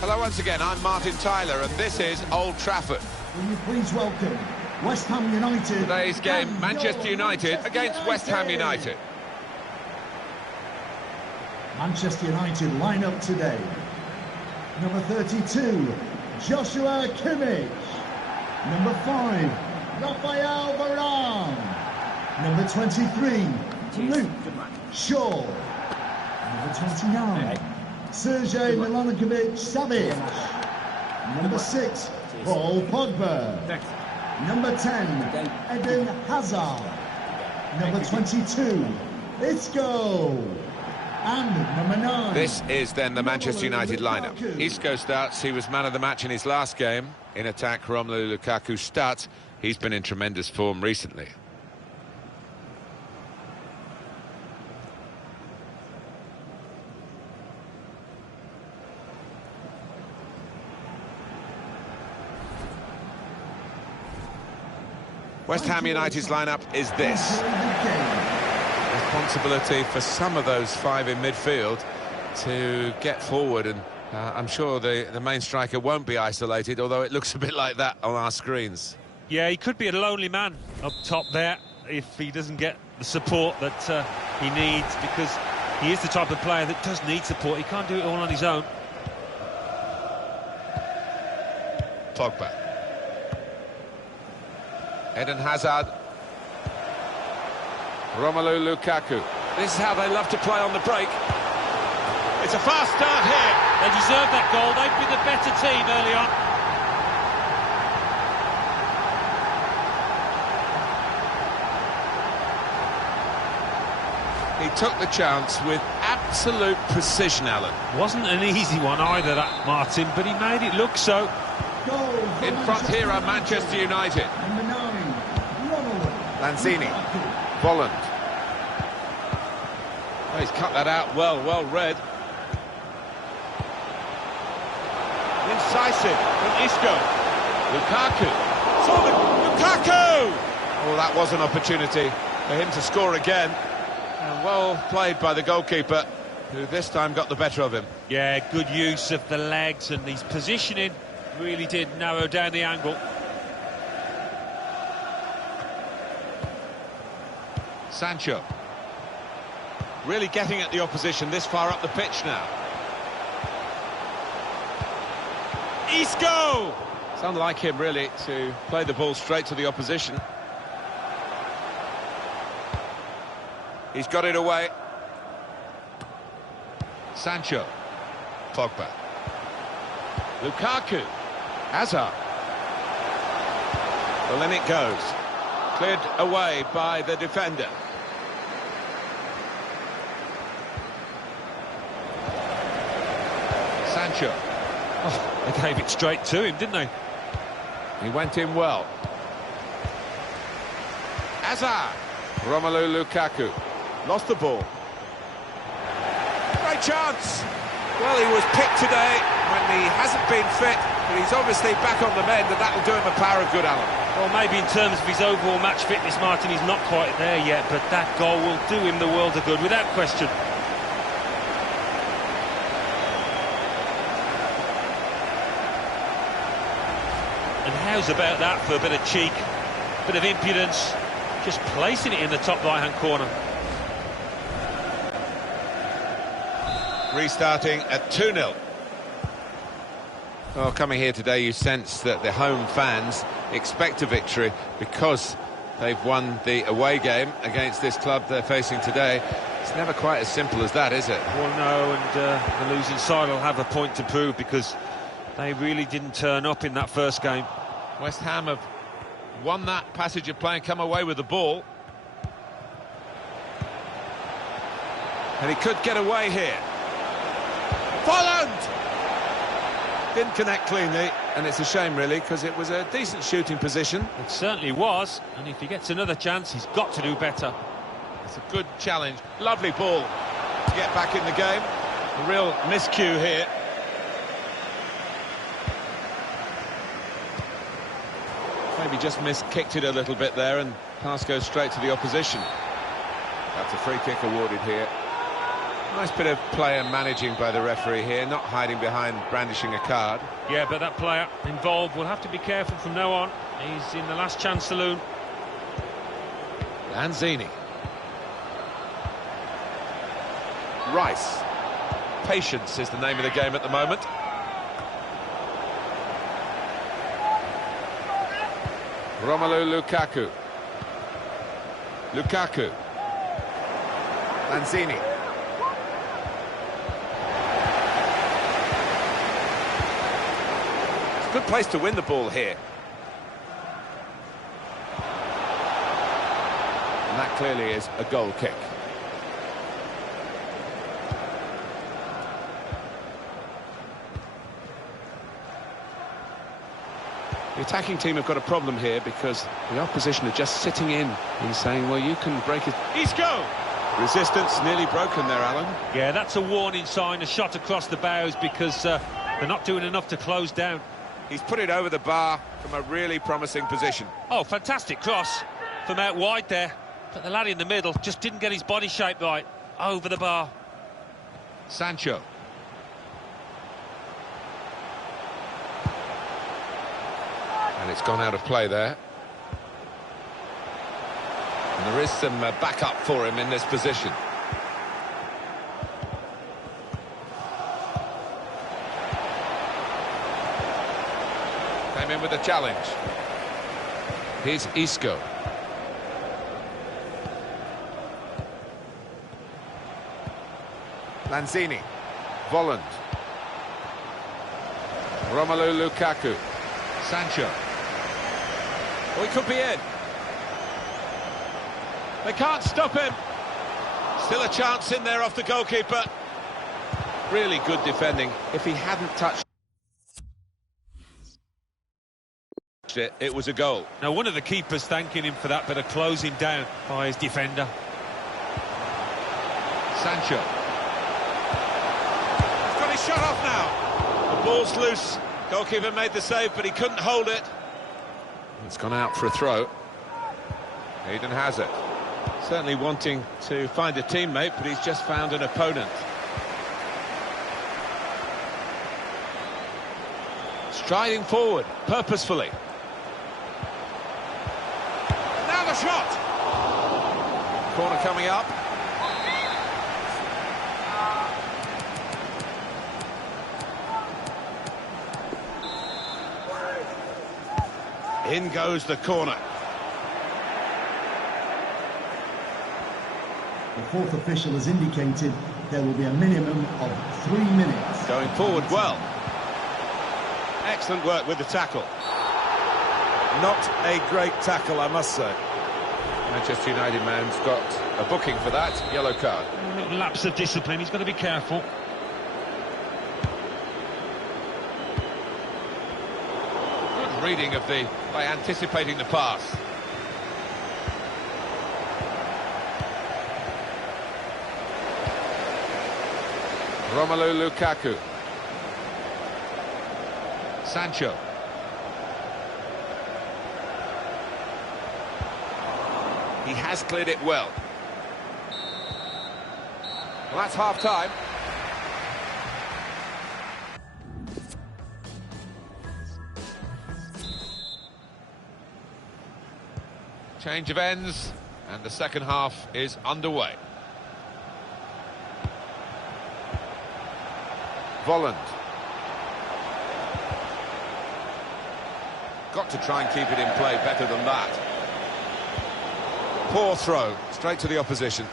Hello once again, I'm Martin Tyler, and this is Old Trafford. Will you please welcome West Ham United. Today's game, Manchester United against West Ham United. Manchester United line up today. Number 32, Joshua Kimmich. Number 5, Rafael Varane. Number 23, Luke Good luck. Shaw. Number 29, Sergej Milanovic-Savic. Number 6, Paul Pogba. Thanks. Number 10, Eden Hazard. Number 22, Isco. And number 9. This is then the Manchester United lineup. Isco starts. He was man of the match in his last game. In attack, Romelu Lukaku starts. He's been in tremendous form recently. West Ham United's lineup is this. Responsibility for some of those 5 in midfield to get forward, and I'm sure the main striker won't be isolated, although it looks a bit like that on our screens. Yeah, he could be a lonely man up top there if he doesn't get the support that he needs, because he is the type of player that does need support. He can't do it all on his own. Pogba. Eden Hazard. Romelu Lukaku. This is how they love to play on the break. It's a fast start here. They deserve that goal. They've been the better team early on. He took the chance with absolute precision, Alan. Wasn't an easy one either, that, Martin, but he made it look so. In front here are Manchester United. Number 9, Ronald Lanzini. Volland. Oh, he's cut that out well read. Incisive from Isco. Lukaku. Saw the Lukaku! Oh, that was an opportunity for him to score again. And well played by the goalkeeper, who this time got the better of him. Yeah, good use of the legs, and his positioning really did narrow down the angle. Sancho. Really getting at the opposition this far up the pitch now. Isco! It's unlike him, really, to play the ball straight to the opposition. He's got it away. Sancho. Pogba. Lukaku. Hazard. Well, then it goes. Cleared away by the defender. Sancho. Oh, they gave it straight to him, didn't they? He went in well. Hazard. Romelu Lukaku. Lost the ball. Great chance. Well, he was picked today when he hasn't been fit, but he's obviously back on the mend, and that'll do him a power of good, Alan. Well, maybe in terms of his overall match fitness, Martin, he's not quite there yet, but that goal will do him the world of good, without question. And how's about that for a bit of cheek, bit of impudence, just placing it in the top right-hand corner. Restarting at 2-0. Well, coming here today, you sense that the home fans expect a victory because they've won the away game against this club they're facing today. It's never quite as simple as that, is it? Well, no, and the losing side will have a point to prove because they really didn't turn up in that first game. West Ham have won that passage of play and come away with the ball. And he could get away here. Volland! Didn't connect cleanly, and it's a shame, really, because it was a decent shooting position. It certainly was, and if he gets another chance, he's got to do better. It's a good challenge. Lovely ball to get back in the game. A real miscue here. Maybe just kicked it a little bit there, and pass goes straight to the opposition. That's a free kick awarded here. Nice bit of player managing by the referee here, not hiding behind brandishing a card. Yeah, but that player involved will have to be careful from now on. He's in the last chance saloon. Lanzini. Rice. Patience is the name of the game at the moment. Romelu Lukaku. Lukaku. Lanzini. It's a good place to win the ball here. And that clearly is a goal kick. The attacking team have got a problem here because the opposition are just sitting in and saying, well, you can break it. Isco! Resistance nearly broken there, Alan. Yeah, that's a warning sign, a shot across the bows, because they're not doing enough to close down. He's put it over the bar from a really promising position. Oh, fantastic cross from out wide there. But the lad in the middle just didn't get his body shape right. Over the bar. Sancho. And it's gone out of play there. And there is some backup for him in this position. Came in with a challenge. Here's Isco. Lanzini. Volland. Romelu Lukaku. Sancho. Oh, he could be in. They can't stop him. Still a chance in there off the goalkeeper. Really good defending. If he hadn't touched it, it was a goal. Now, one of the keepers thanking him for that bit of closing down by his defender. Sancho. He's got his shot off now. The ball's loose. Goalkeeper made the save, but he couldn't hold it. It's gone out for a throw. Eden has it. Certainly wanting to find a teammate, but he's just found an opponent. Striding forward, purposefully. Now the shot! Corner coming up. In goes the corner. The fourth official has indicated there will be a minimum of 3 minutes. Going forward well. Excellent work with the tackle. Not a great tackle, I must say. Manchester United man's got a booking for that, yellow card. A little lapse of discipline, he's got to be careful. Good reading of by anticipating the pass. Romelu Lukaku. Sancho. He has cleared it well. Well, that's half-time. Change of ends, and the second half is underway. Volland. Got to try and keep it in play better than that. Poor throw, straight to the opposition.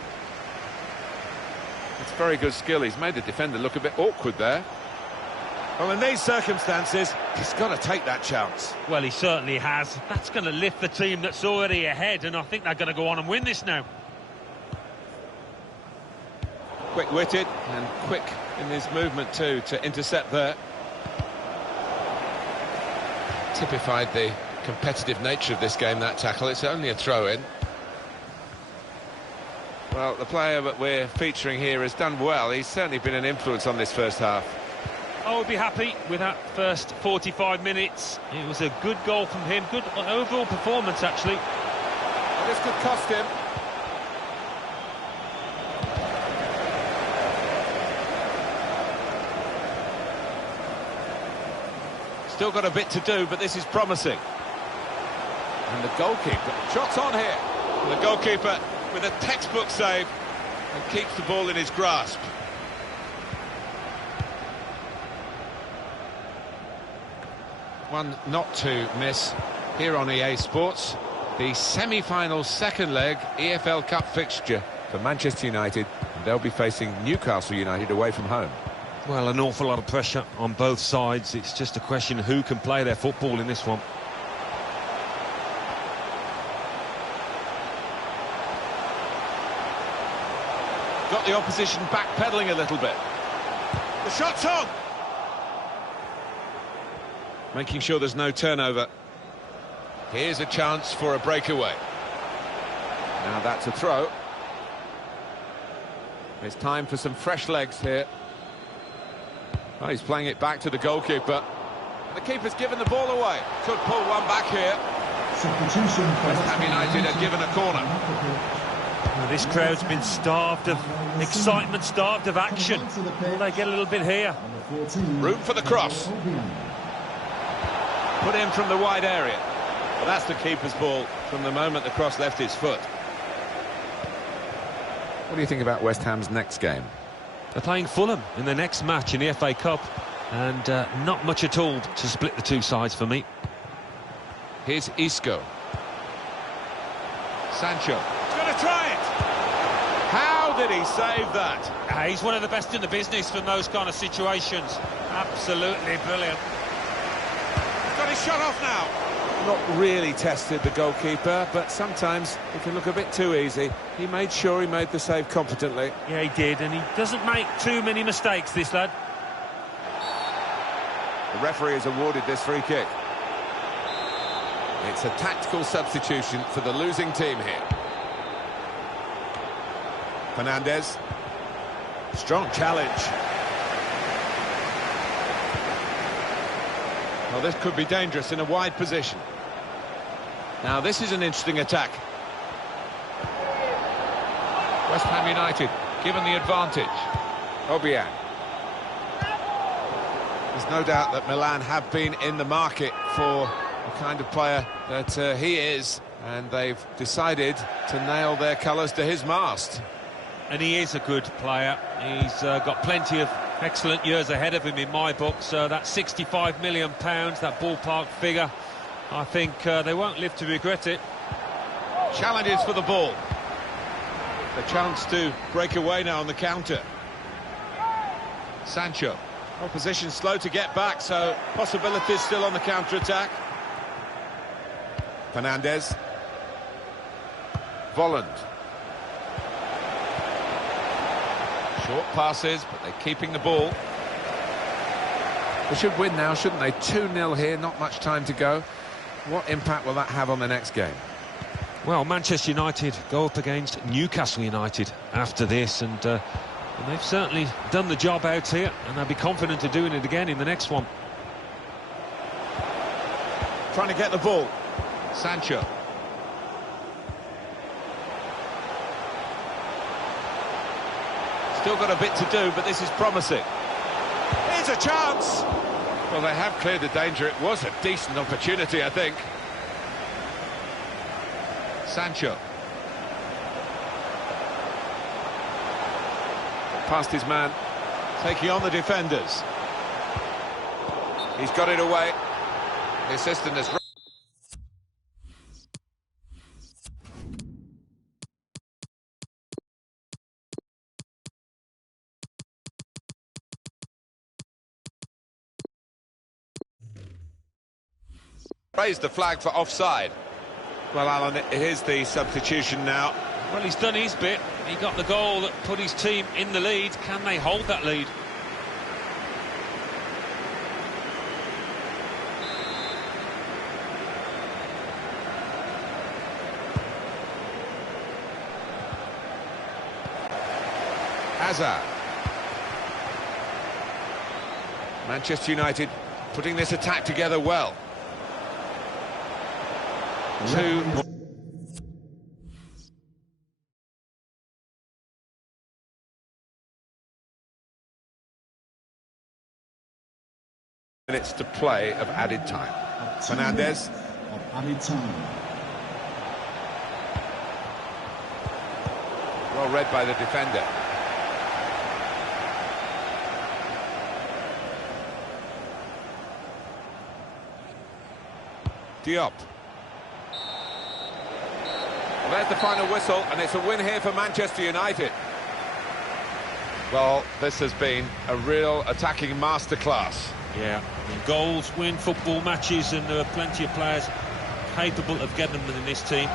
It's very good skill. He's made the defender look a bit awkward there. Well, in these circumstances, he's got to take that chance. Well, he certainly has. That's going to lift the team that's already ahead, and I think they're going to go on and win this now. Quick-witted and quick in his movement too to intercept there. Typified the competitive nature of this game, that tackle. It's only a throw-in. Well, the player that we're featuring here has done well. He's certainly been an influence on this first half. I would be happy with that first 45 minutes. It was a good goal from him, good overall performance, actually. Well, this could cost him. Still got a bit to do, but this is promising. And the goalkeeper, shots on here. And the goalkeeper with a textbook save and keeps the ball in his grasp. One not to miss here on EA Sports. The semi-final second leg EFL Cup fixture for Manchester United. They'll be facing Newcastle United away from home. Well, an awful lot of pressure on both sides. It's just a question of who can play their football in this one. Got the opposition backpedaling a little bit. The shot's on! Making sure there's no turnover. Here's a chance for a breakaway. Now that's a throw. It's time for some fresh legs here. Oh, he's playing it back to the goalkeeper. The keeper's given the ball away. Could pull one back here. Substitution for West Ham United are given a corner. Well, this crowd's been starved of excitement, starved of action. Will they get a little bit here? Room for the cross. Put in from the wide area. Well, that's the keeper's ball from the moment the cross left his foot. What do you think about West Ham's next game? They're playing Fulham in the next match in the FA Cup, and not much at all to split the two sides for me. Here's Isco. Sancho. He's going to try it. How did he save that? He's one of the best in the business from those kind of situations. Absolutely brilliant. He's got his shot off now. Not really tested the goalkeeper, but sometimes it can look a bit too easy. He made sure he made the save competently. Yeah, he did, and he doesn't make too many mistakes, this lad. The referee has awarded this free kick. It's a tactical substitution for the losing team here. Fernandez. Strong challenge. Well, this could be dangerous in a wide position. Now, this is an interesting attack. West Ham United given the advantage. Obiang. There's no doubt that Milan have been in the market for the kind of player that he is, and they've decided to nail their colours to his mast. And he is a good player. He's got plenty of excellent years ahead of him in my book, so that £65 million, that ballpark figure, I think they won't live to regret it. Challenges for the ball. The chance to break away now on the counter. Sancho. Opposition slow to get back, so possibilities still on the counter-attack. Fernandez. Volland. Short passes, but they're keeping the ball. They should win now, shouldn't they? 2-0 here, not much time to go. What impact will that have on the next game? Well, Manchester United go up against Newcastle United after this, and they've certainly done the job out here, and they'll be confident of doing it again in the next one. Trying to get the ball. Sancho. Still got a bit to do, but this is promising. Here's a chance. Well, they have cleared the danger. It was a decent opportunity, I think. Sancho. Past his man. Taking on the defenders. He's got it away. The assistant has... raised the flag for offside. Well, Alan, here's the substitution now. Well, he's done his bit. He got the goal that put his team in the lead. Can they hold that lead? Hazard. Manchester United putting this attack together well. Two minutes to play of added time. Fernandez. Of added time. Well read by the defender. Diop. There's the final whistle, and it's a win here for Manchester United. Well, this has been a real attacking masterclass. Yeah, goals win football matches, and there are plenty of players capable of getting them in this team.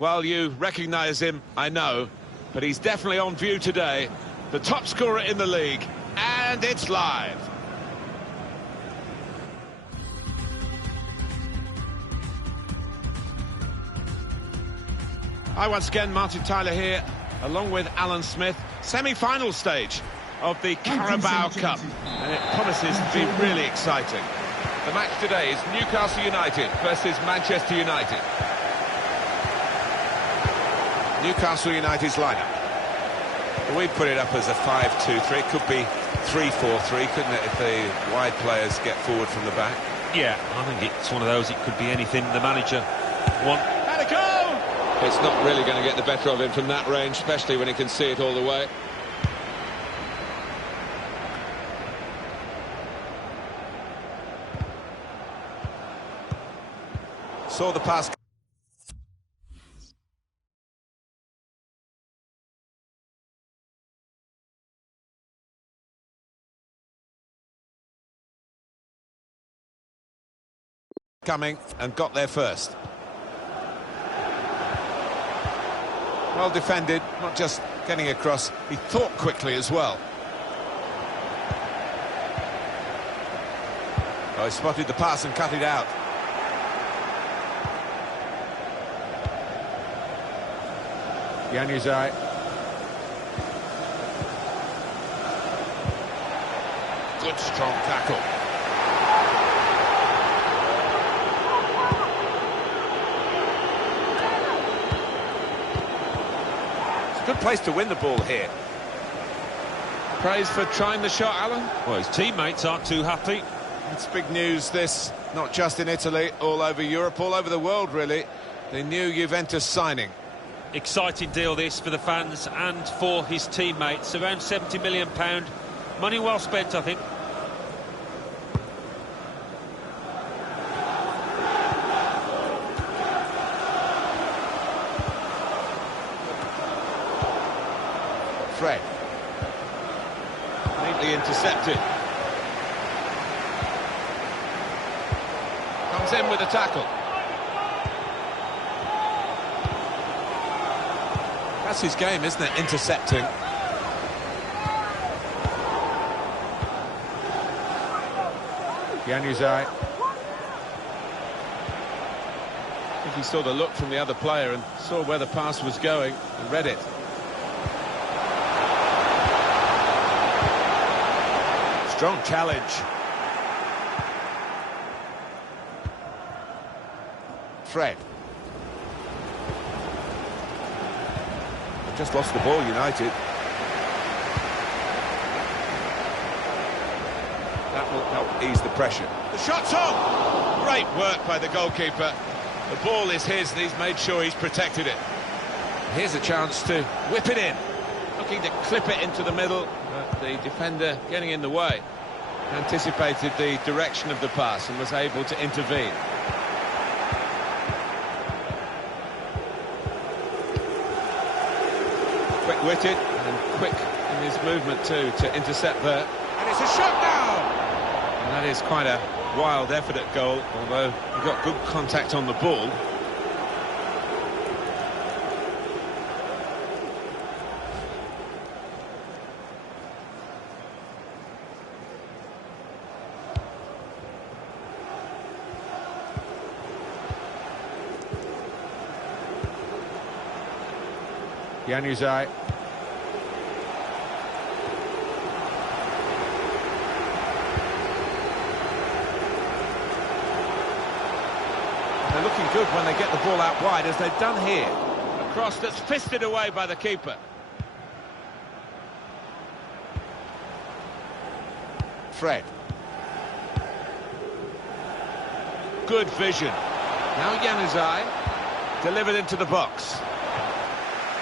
Well, you recognise him, I know, but he's definitely on view today. The top scorer in the league, and it's live. Hi once again, Martin Tyler here, along with Alan Smith. Semi-final stage of the Carabao Cup, and it promises to be really exciting. The match today is Newcastle United versus Manchester United. Newcastle United's lineup. We put it up as a 5-2-3. It could be 3-4-3, couldn't it, if the wide players get forward from the back? Yeah, I think it's one of those. It could be anything the manager wants. And a goal! It's not really going to get the better of him from that range, especially when he can see it all the way. Saw the pass. Coming and got there first. Well defended, not just getting across, he thought quickly as well. Oh, he spotted the pass and cut it out. Januzaj. Good strong tackle. Good place to win the ball here. Praise for trying the shot, Alan. Well, his teammates aren't too happy. It's big news, this, not just in Italy, all over Europe, all over the world, really. The new Juventus signing. Exciting deal, this, for the fans and for his teammates. Around £70 million. Money well spent, I think. Fred. Gently intercepted. Comes in with a tackle. That's his game, isn't it? Intercepting. Januzaj. I think he saw the look from the other player and saw where the pass was going and read it. Strong challenge. Fred. They've just lost the ball, United. That will help ease the pressure. The shot's on! Great work by the goalkeeper. The ball is his and he's made sure he's protected it. Here's a chance to whip it in. Looking to clip it into the middle, but the defender getting in the way. Anticipated the direction of the pass and was able to intervene. Quick-witted and quick in his movement too to intercept there. And it's a shot now! And that is quite a wild effort at goal, although he got good contact on the ball. Januzaj. They're looking good when they get the ball out wide, as they've done here. A cross that's fisted away by the keeper. Fred. Good vision. Now Januzaj, delivered into the box.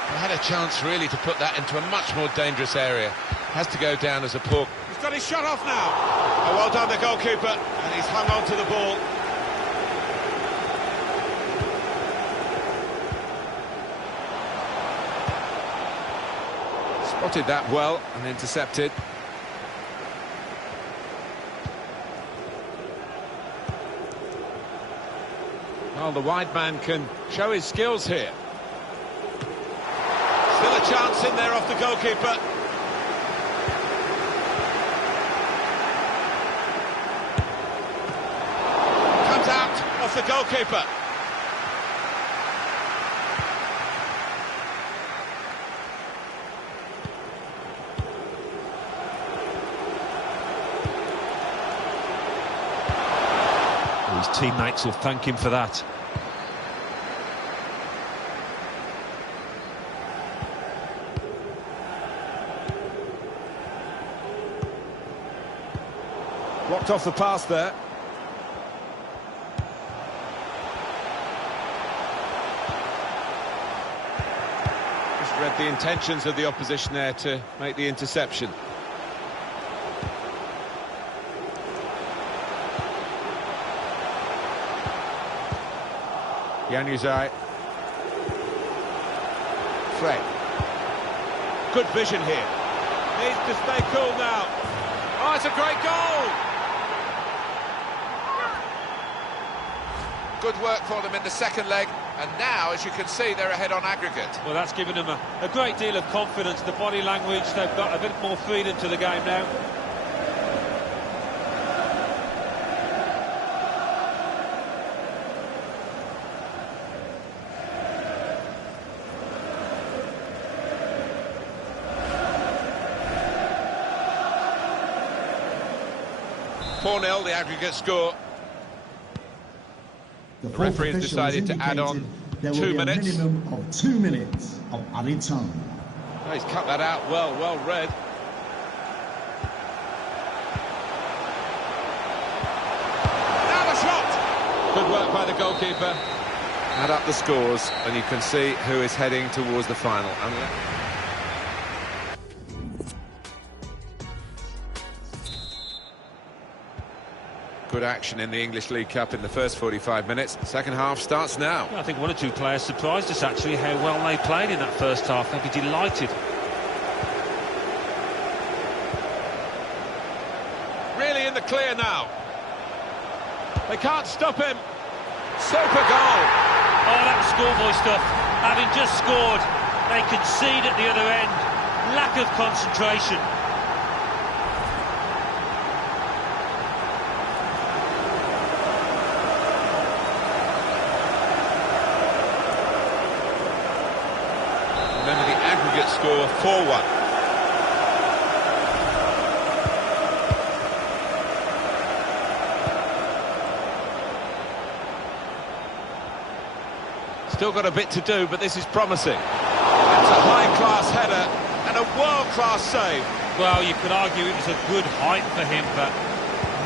He had a chance really to put that into a much more dangerous area. Has to go down as a poor... He's got his shot off now. Oh, well done, the goalkeeper, and he's hung on to the ball. Spotted that well and intercepted. Well, the wide man can show his skills here. Still a chance in there off the goalkeeper. Comes out off the goalkeeper. His teammates will thank him for that. Blocked off the pass there. Just read the intentions of the opposition there to make the interception. Januzaj. Fred. Good vision here. Needs to stay cool now. Oh, it's a great goal! Good work for them in the second leg, and now, as you can see, they're ahead on aggregate. Well, that's given them a great deal of confidence. The body language, they've got a bit more freedom to the game now. (4-0) the aggregate score. The referee has decided to add on 2 minutes. A minimum of 2 minutes of added time. Oh, he's cut that out well read. Now the shot! Good work by the goalkeeper. Add up the scores and you can see who is heading towards the final. Good action in the English League Cup in the first 45 minutes. Second half starts now. I think one or two players surprised us, actually, how well they played in that first half. They'd be delighted. They can't stop him. Super goal. Oh, that was schoolboy stuff. Having just scored, they concede at the other end. Lack of concentration. Remember the aggregate score 4-1. Still got a bit to do, but this is promising. That's a high-class header and a world-class save. Well, you could argue it was a good height for him, but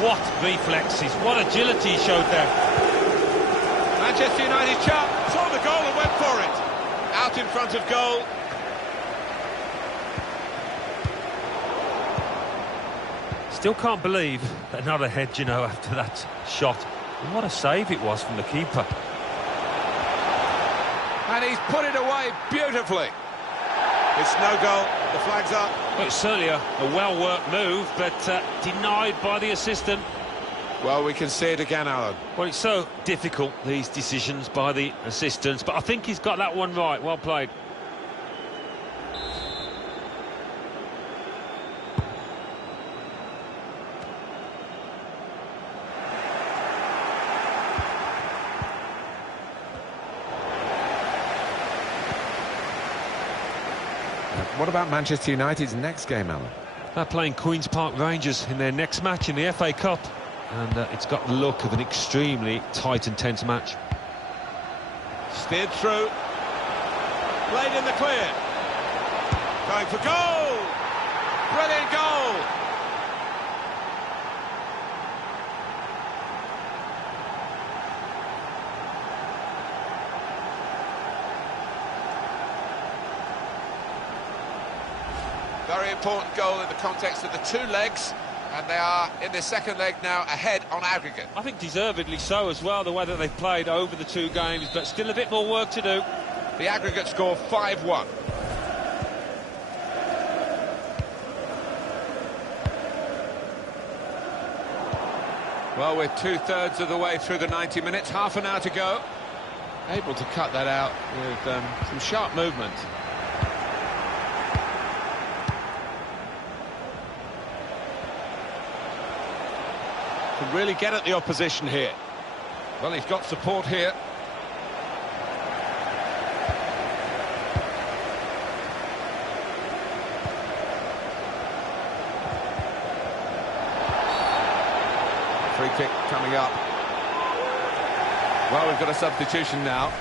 what reflexes, what agility he showed there. Manchester United chap saw the goal and went for it. Out in front of goal. Still can't believe another head, you know, after that shot. And what a save it was from the keeper. And he's put it away beautifully. It's no goal, the flag's up. Well, it's certainly a well-worked move, but denied by the assistant. Well, we can see it again, Alan. Well, it's so difficult, these decisions by the assistants, but I think he's got that one right. Well played. What about Manchester United's next game, Alan? They're playing Queen's Park Rangers in their next match in the FA Cup, and it's got the look of an extremely tight and tense match. Steered through. Played in the clear. Going for goal! Brilliant goal! Very important goal in the context of the two legs, and they are in the second leg now ahead on aggregate. I think deservedly so as well, the way that they've played over the two games, but still a bit more work to do. The aggregate score 5-1. Well, we're two-thirds of the way through the 90 minutes, half an hour to go. Able to cut that out with some sharp movement. Can really get at the opposition here. Well, he's got support here. Free kick coming up. Well, we've got a substitution now.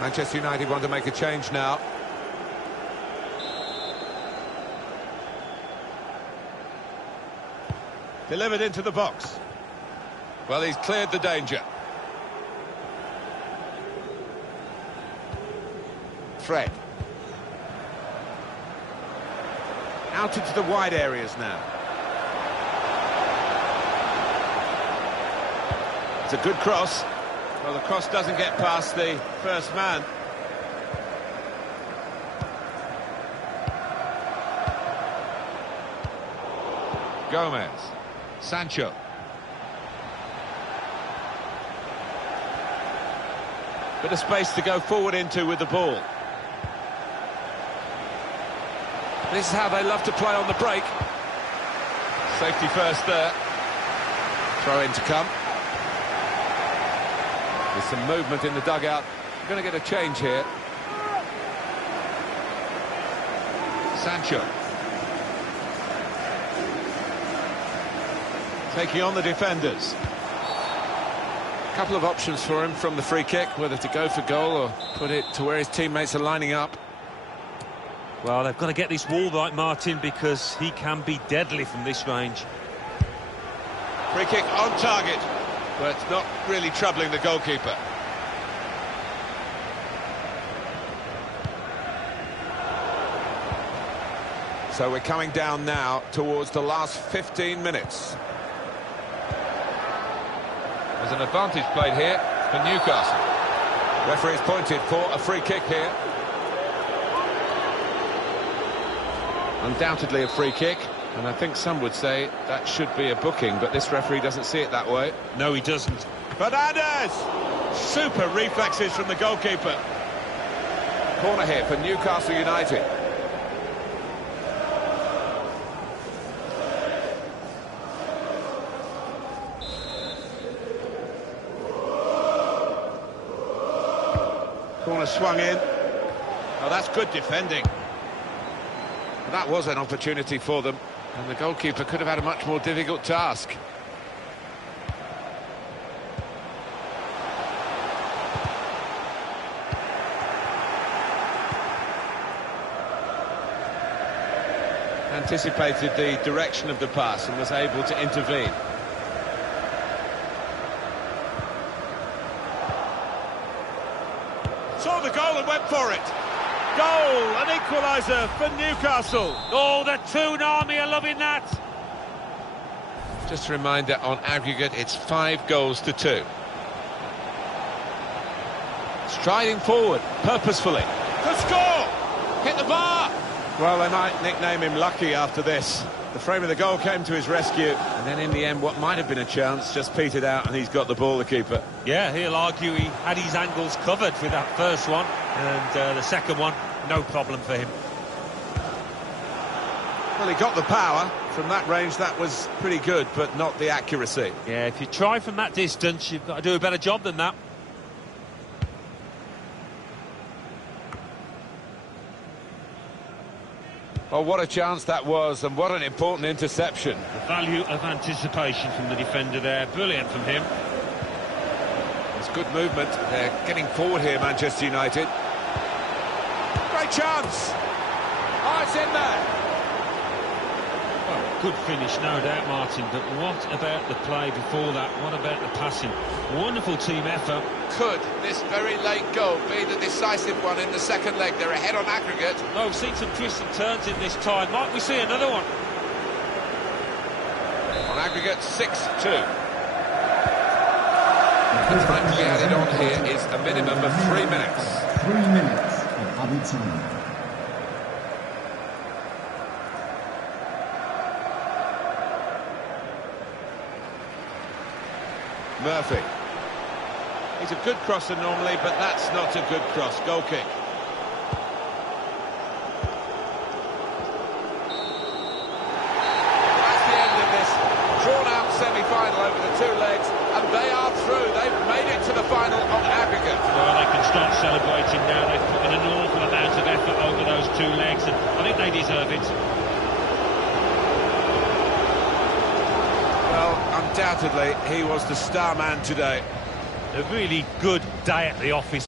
Manchester United want to make a change now. Delivered into the box. Well, he's cleared the danger. Fred. Out into the wide areas now. It's a good cross. Well, the cross doesn't get past the first man. Gomez. Sancho. Bit of space to go forward into with the ball. This is how they love to play on the break. Safety first there. Throw in to come. There's some movement in the dugout. We're going to get a change here. Sancho. Taking on the defenders. A couple of options for him from the free kick, whether to go for goal or put it to where his teammates are lining up. Well, they've got to get this wall right, Martin, because he can be deadly from this range. Free kick on target, but not really troubling the goalkeeper. So we're coming down now towards the last 15 minutes. There's an advantage played here for Newcastle. Referee's pointed for a free kick here. Undoubtedly a free kick, and I think some would say that should be a booking, but this referee doesn't see it that way. No, he doesn't. Fernandes! Super reflexes from the goalkeeper. Corner here for Newcastle United. Corner swung in. Oh, that's good defending. That was an opportunity for them, and the goalkeeper could have had a much more difficult task. Anticipated the direction of the pass and was able to intervene. Saw the goal and went for it. Goal, an equaliser for Newcastle. Oh, the Toon Army are loving that. Just a reminder, on aggregate, it's 5-2. Striding forward, purposefully. To score! Hit the bar! Well, they might nickname him Lucky after this. The frame of the goal came to his rescue, and then in the end, what might have been a chance just petered out, and he's got the ball, the keeper. Yeah, he'll argue he had his angles covered with that first one, and the second one, no problem for him. Well, he got the power. From that range, that was pretty good, but not the accuracy. Yeah, if you try from that distance, you've got to do a better job than that. Oh, what a chance that was, and what an important interception. The value of anticipation from the defender there, brilliant from him. It's good movement. They're getting forward here, Manchester United. Great chance! Oh, it's in there! Well, good finish, no doubt, Martin, but what about the play before that? What about the passing? Wonderful team effort. Could this very late goal be the decisive one in the second leg? They're ahead on aggregate. Oh, we've seen some twists and turns in this time. Might we see another one? On aggregate, 6-2. The time to be added on here is a minimum of 3 minutes. 3 minutes of added time. Murphy. He's a good crosser normally, but that's not a good cross. Goal kick. That's the end of this drawn-out semi-final over the two legs, and they are through. They've made it to the final on aggregate. Well, they can start celebrating now. They've put in an awful amount of effort over those two legs, and I think they deserve it. Well, undoubtedly, he was the star man today. A really good day at the office.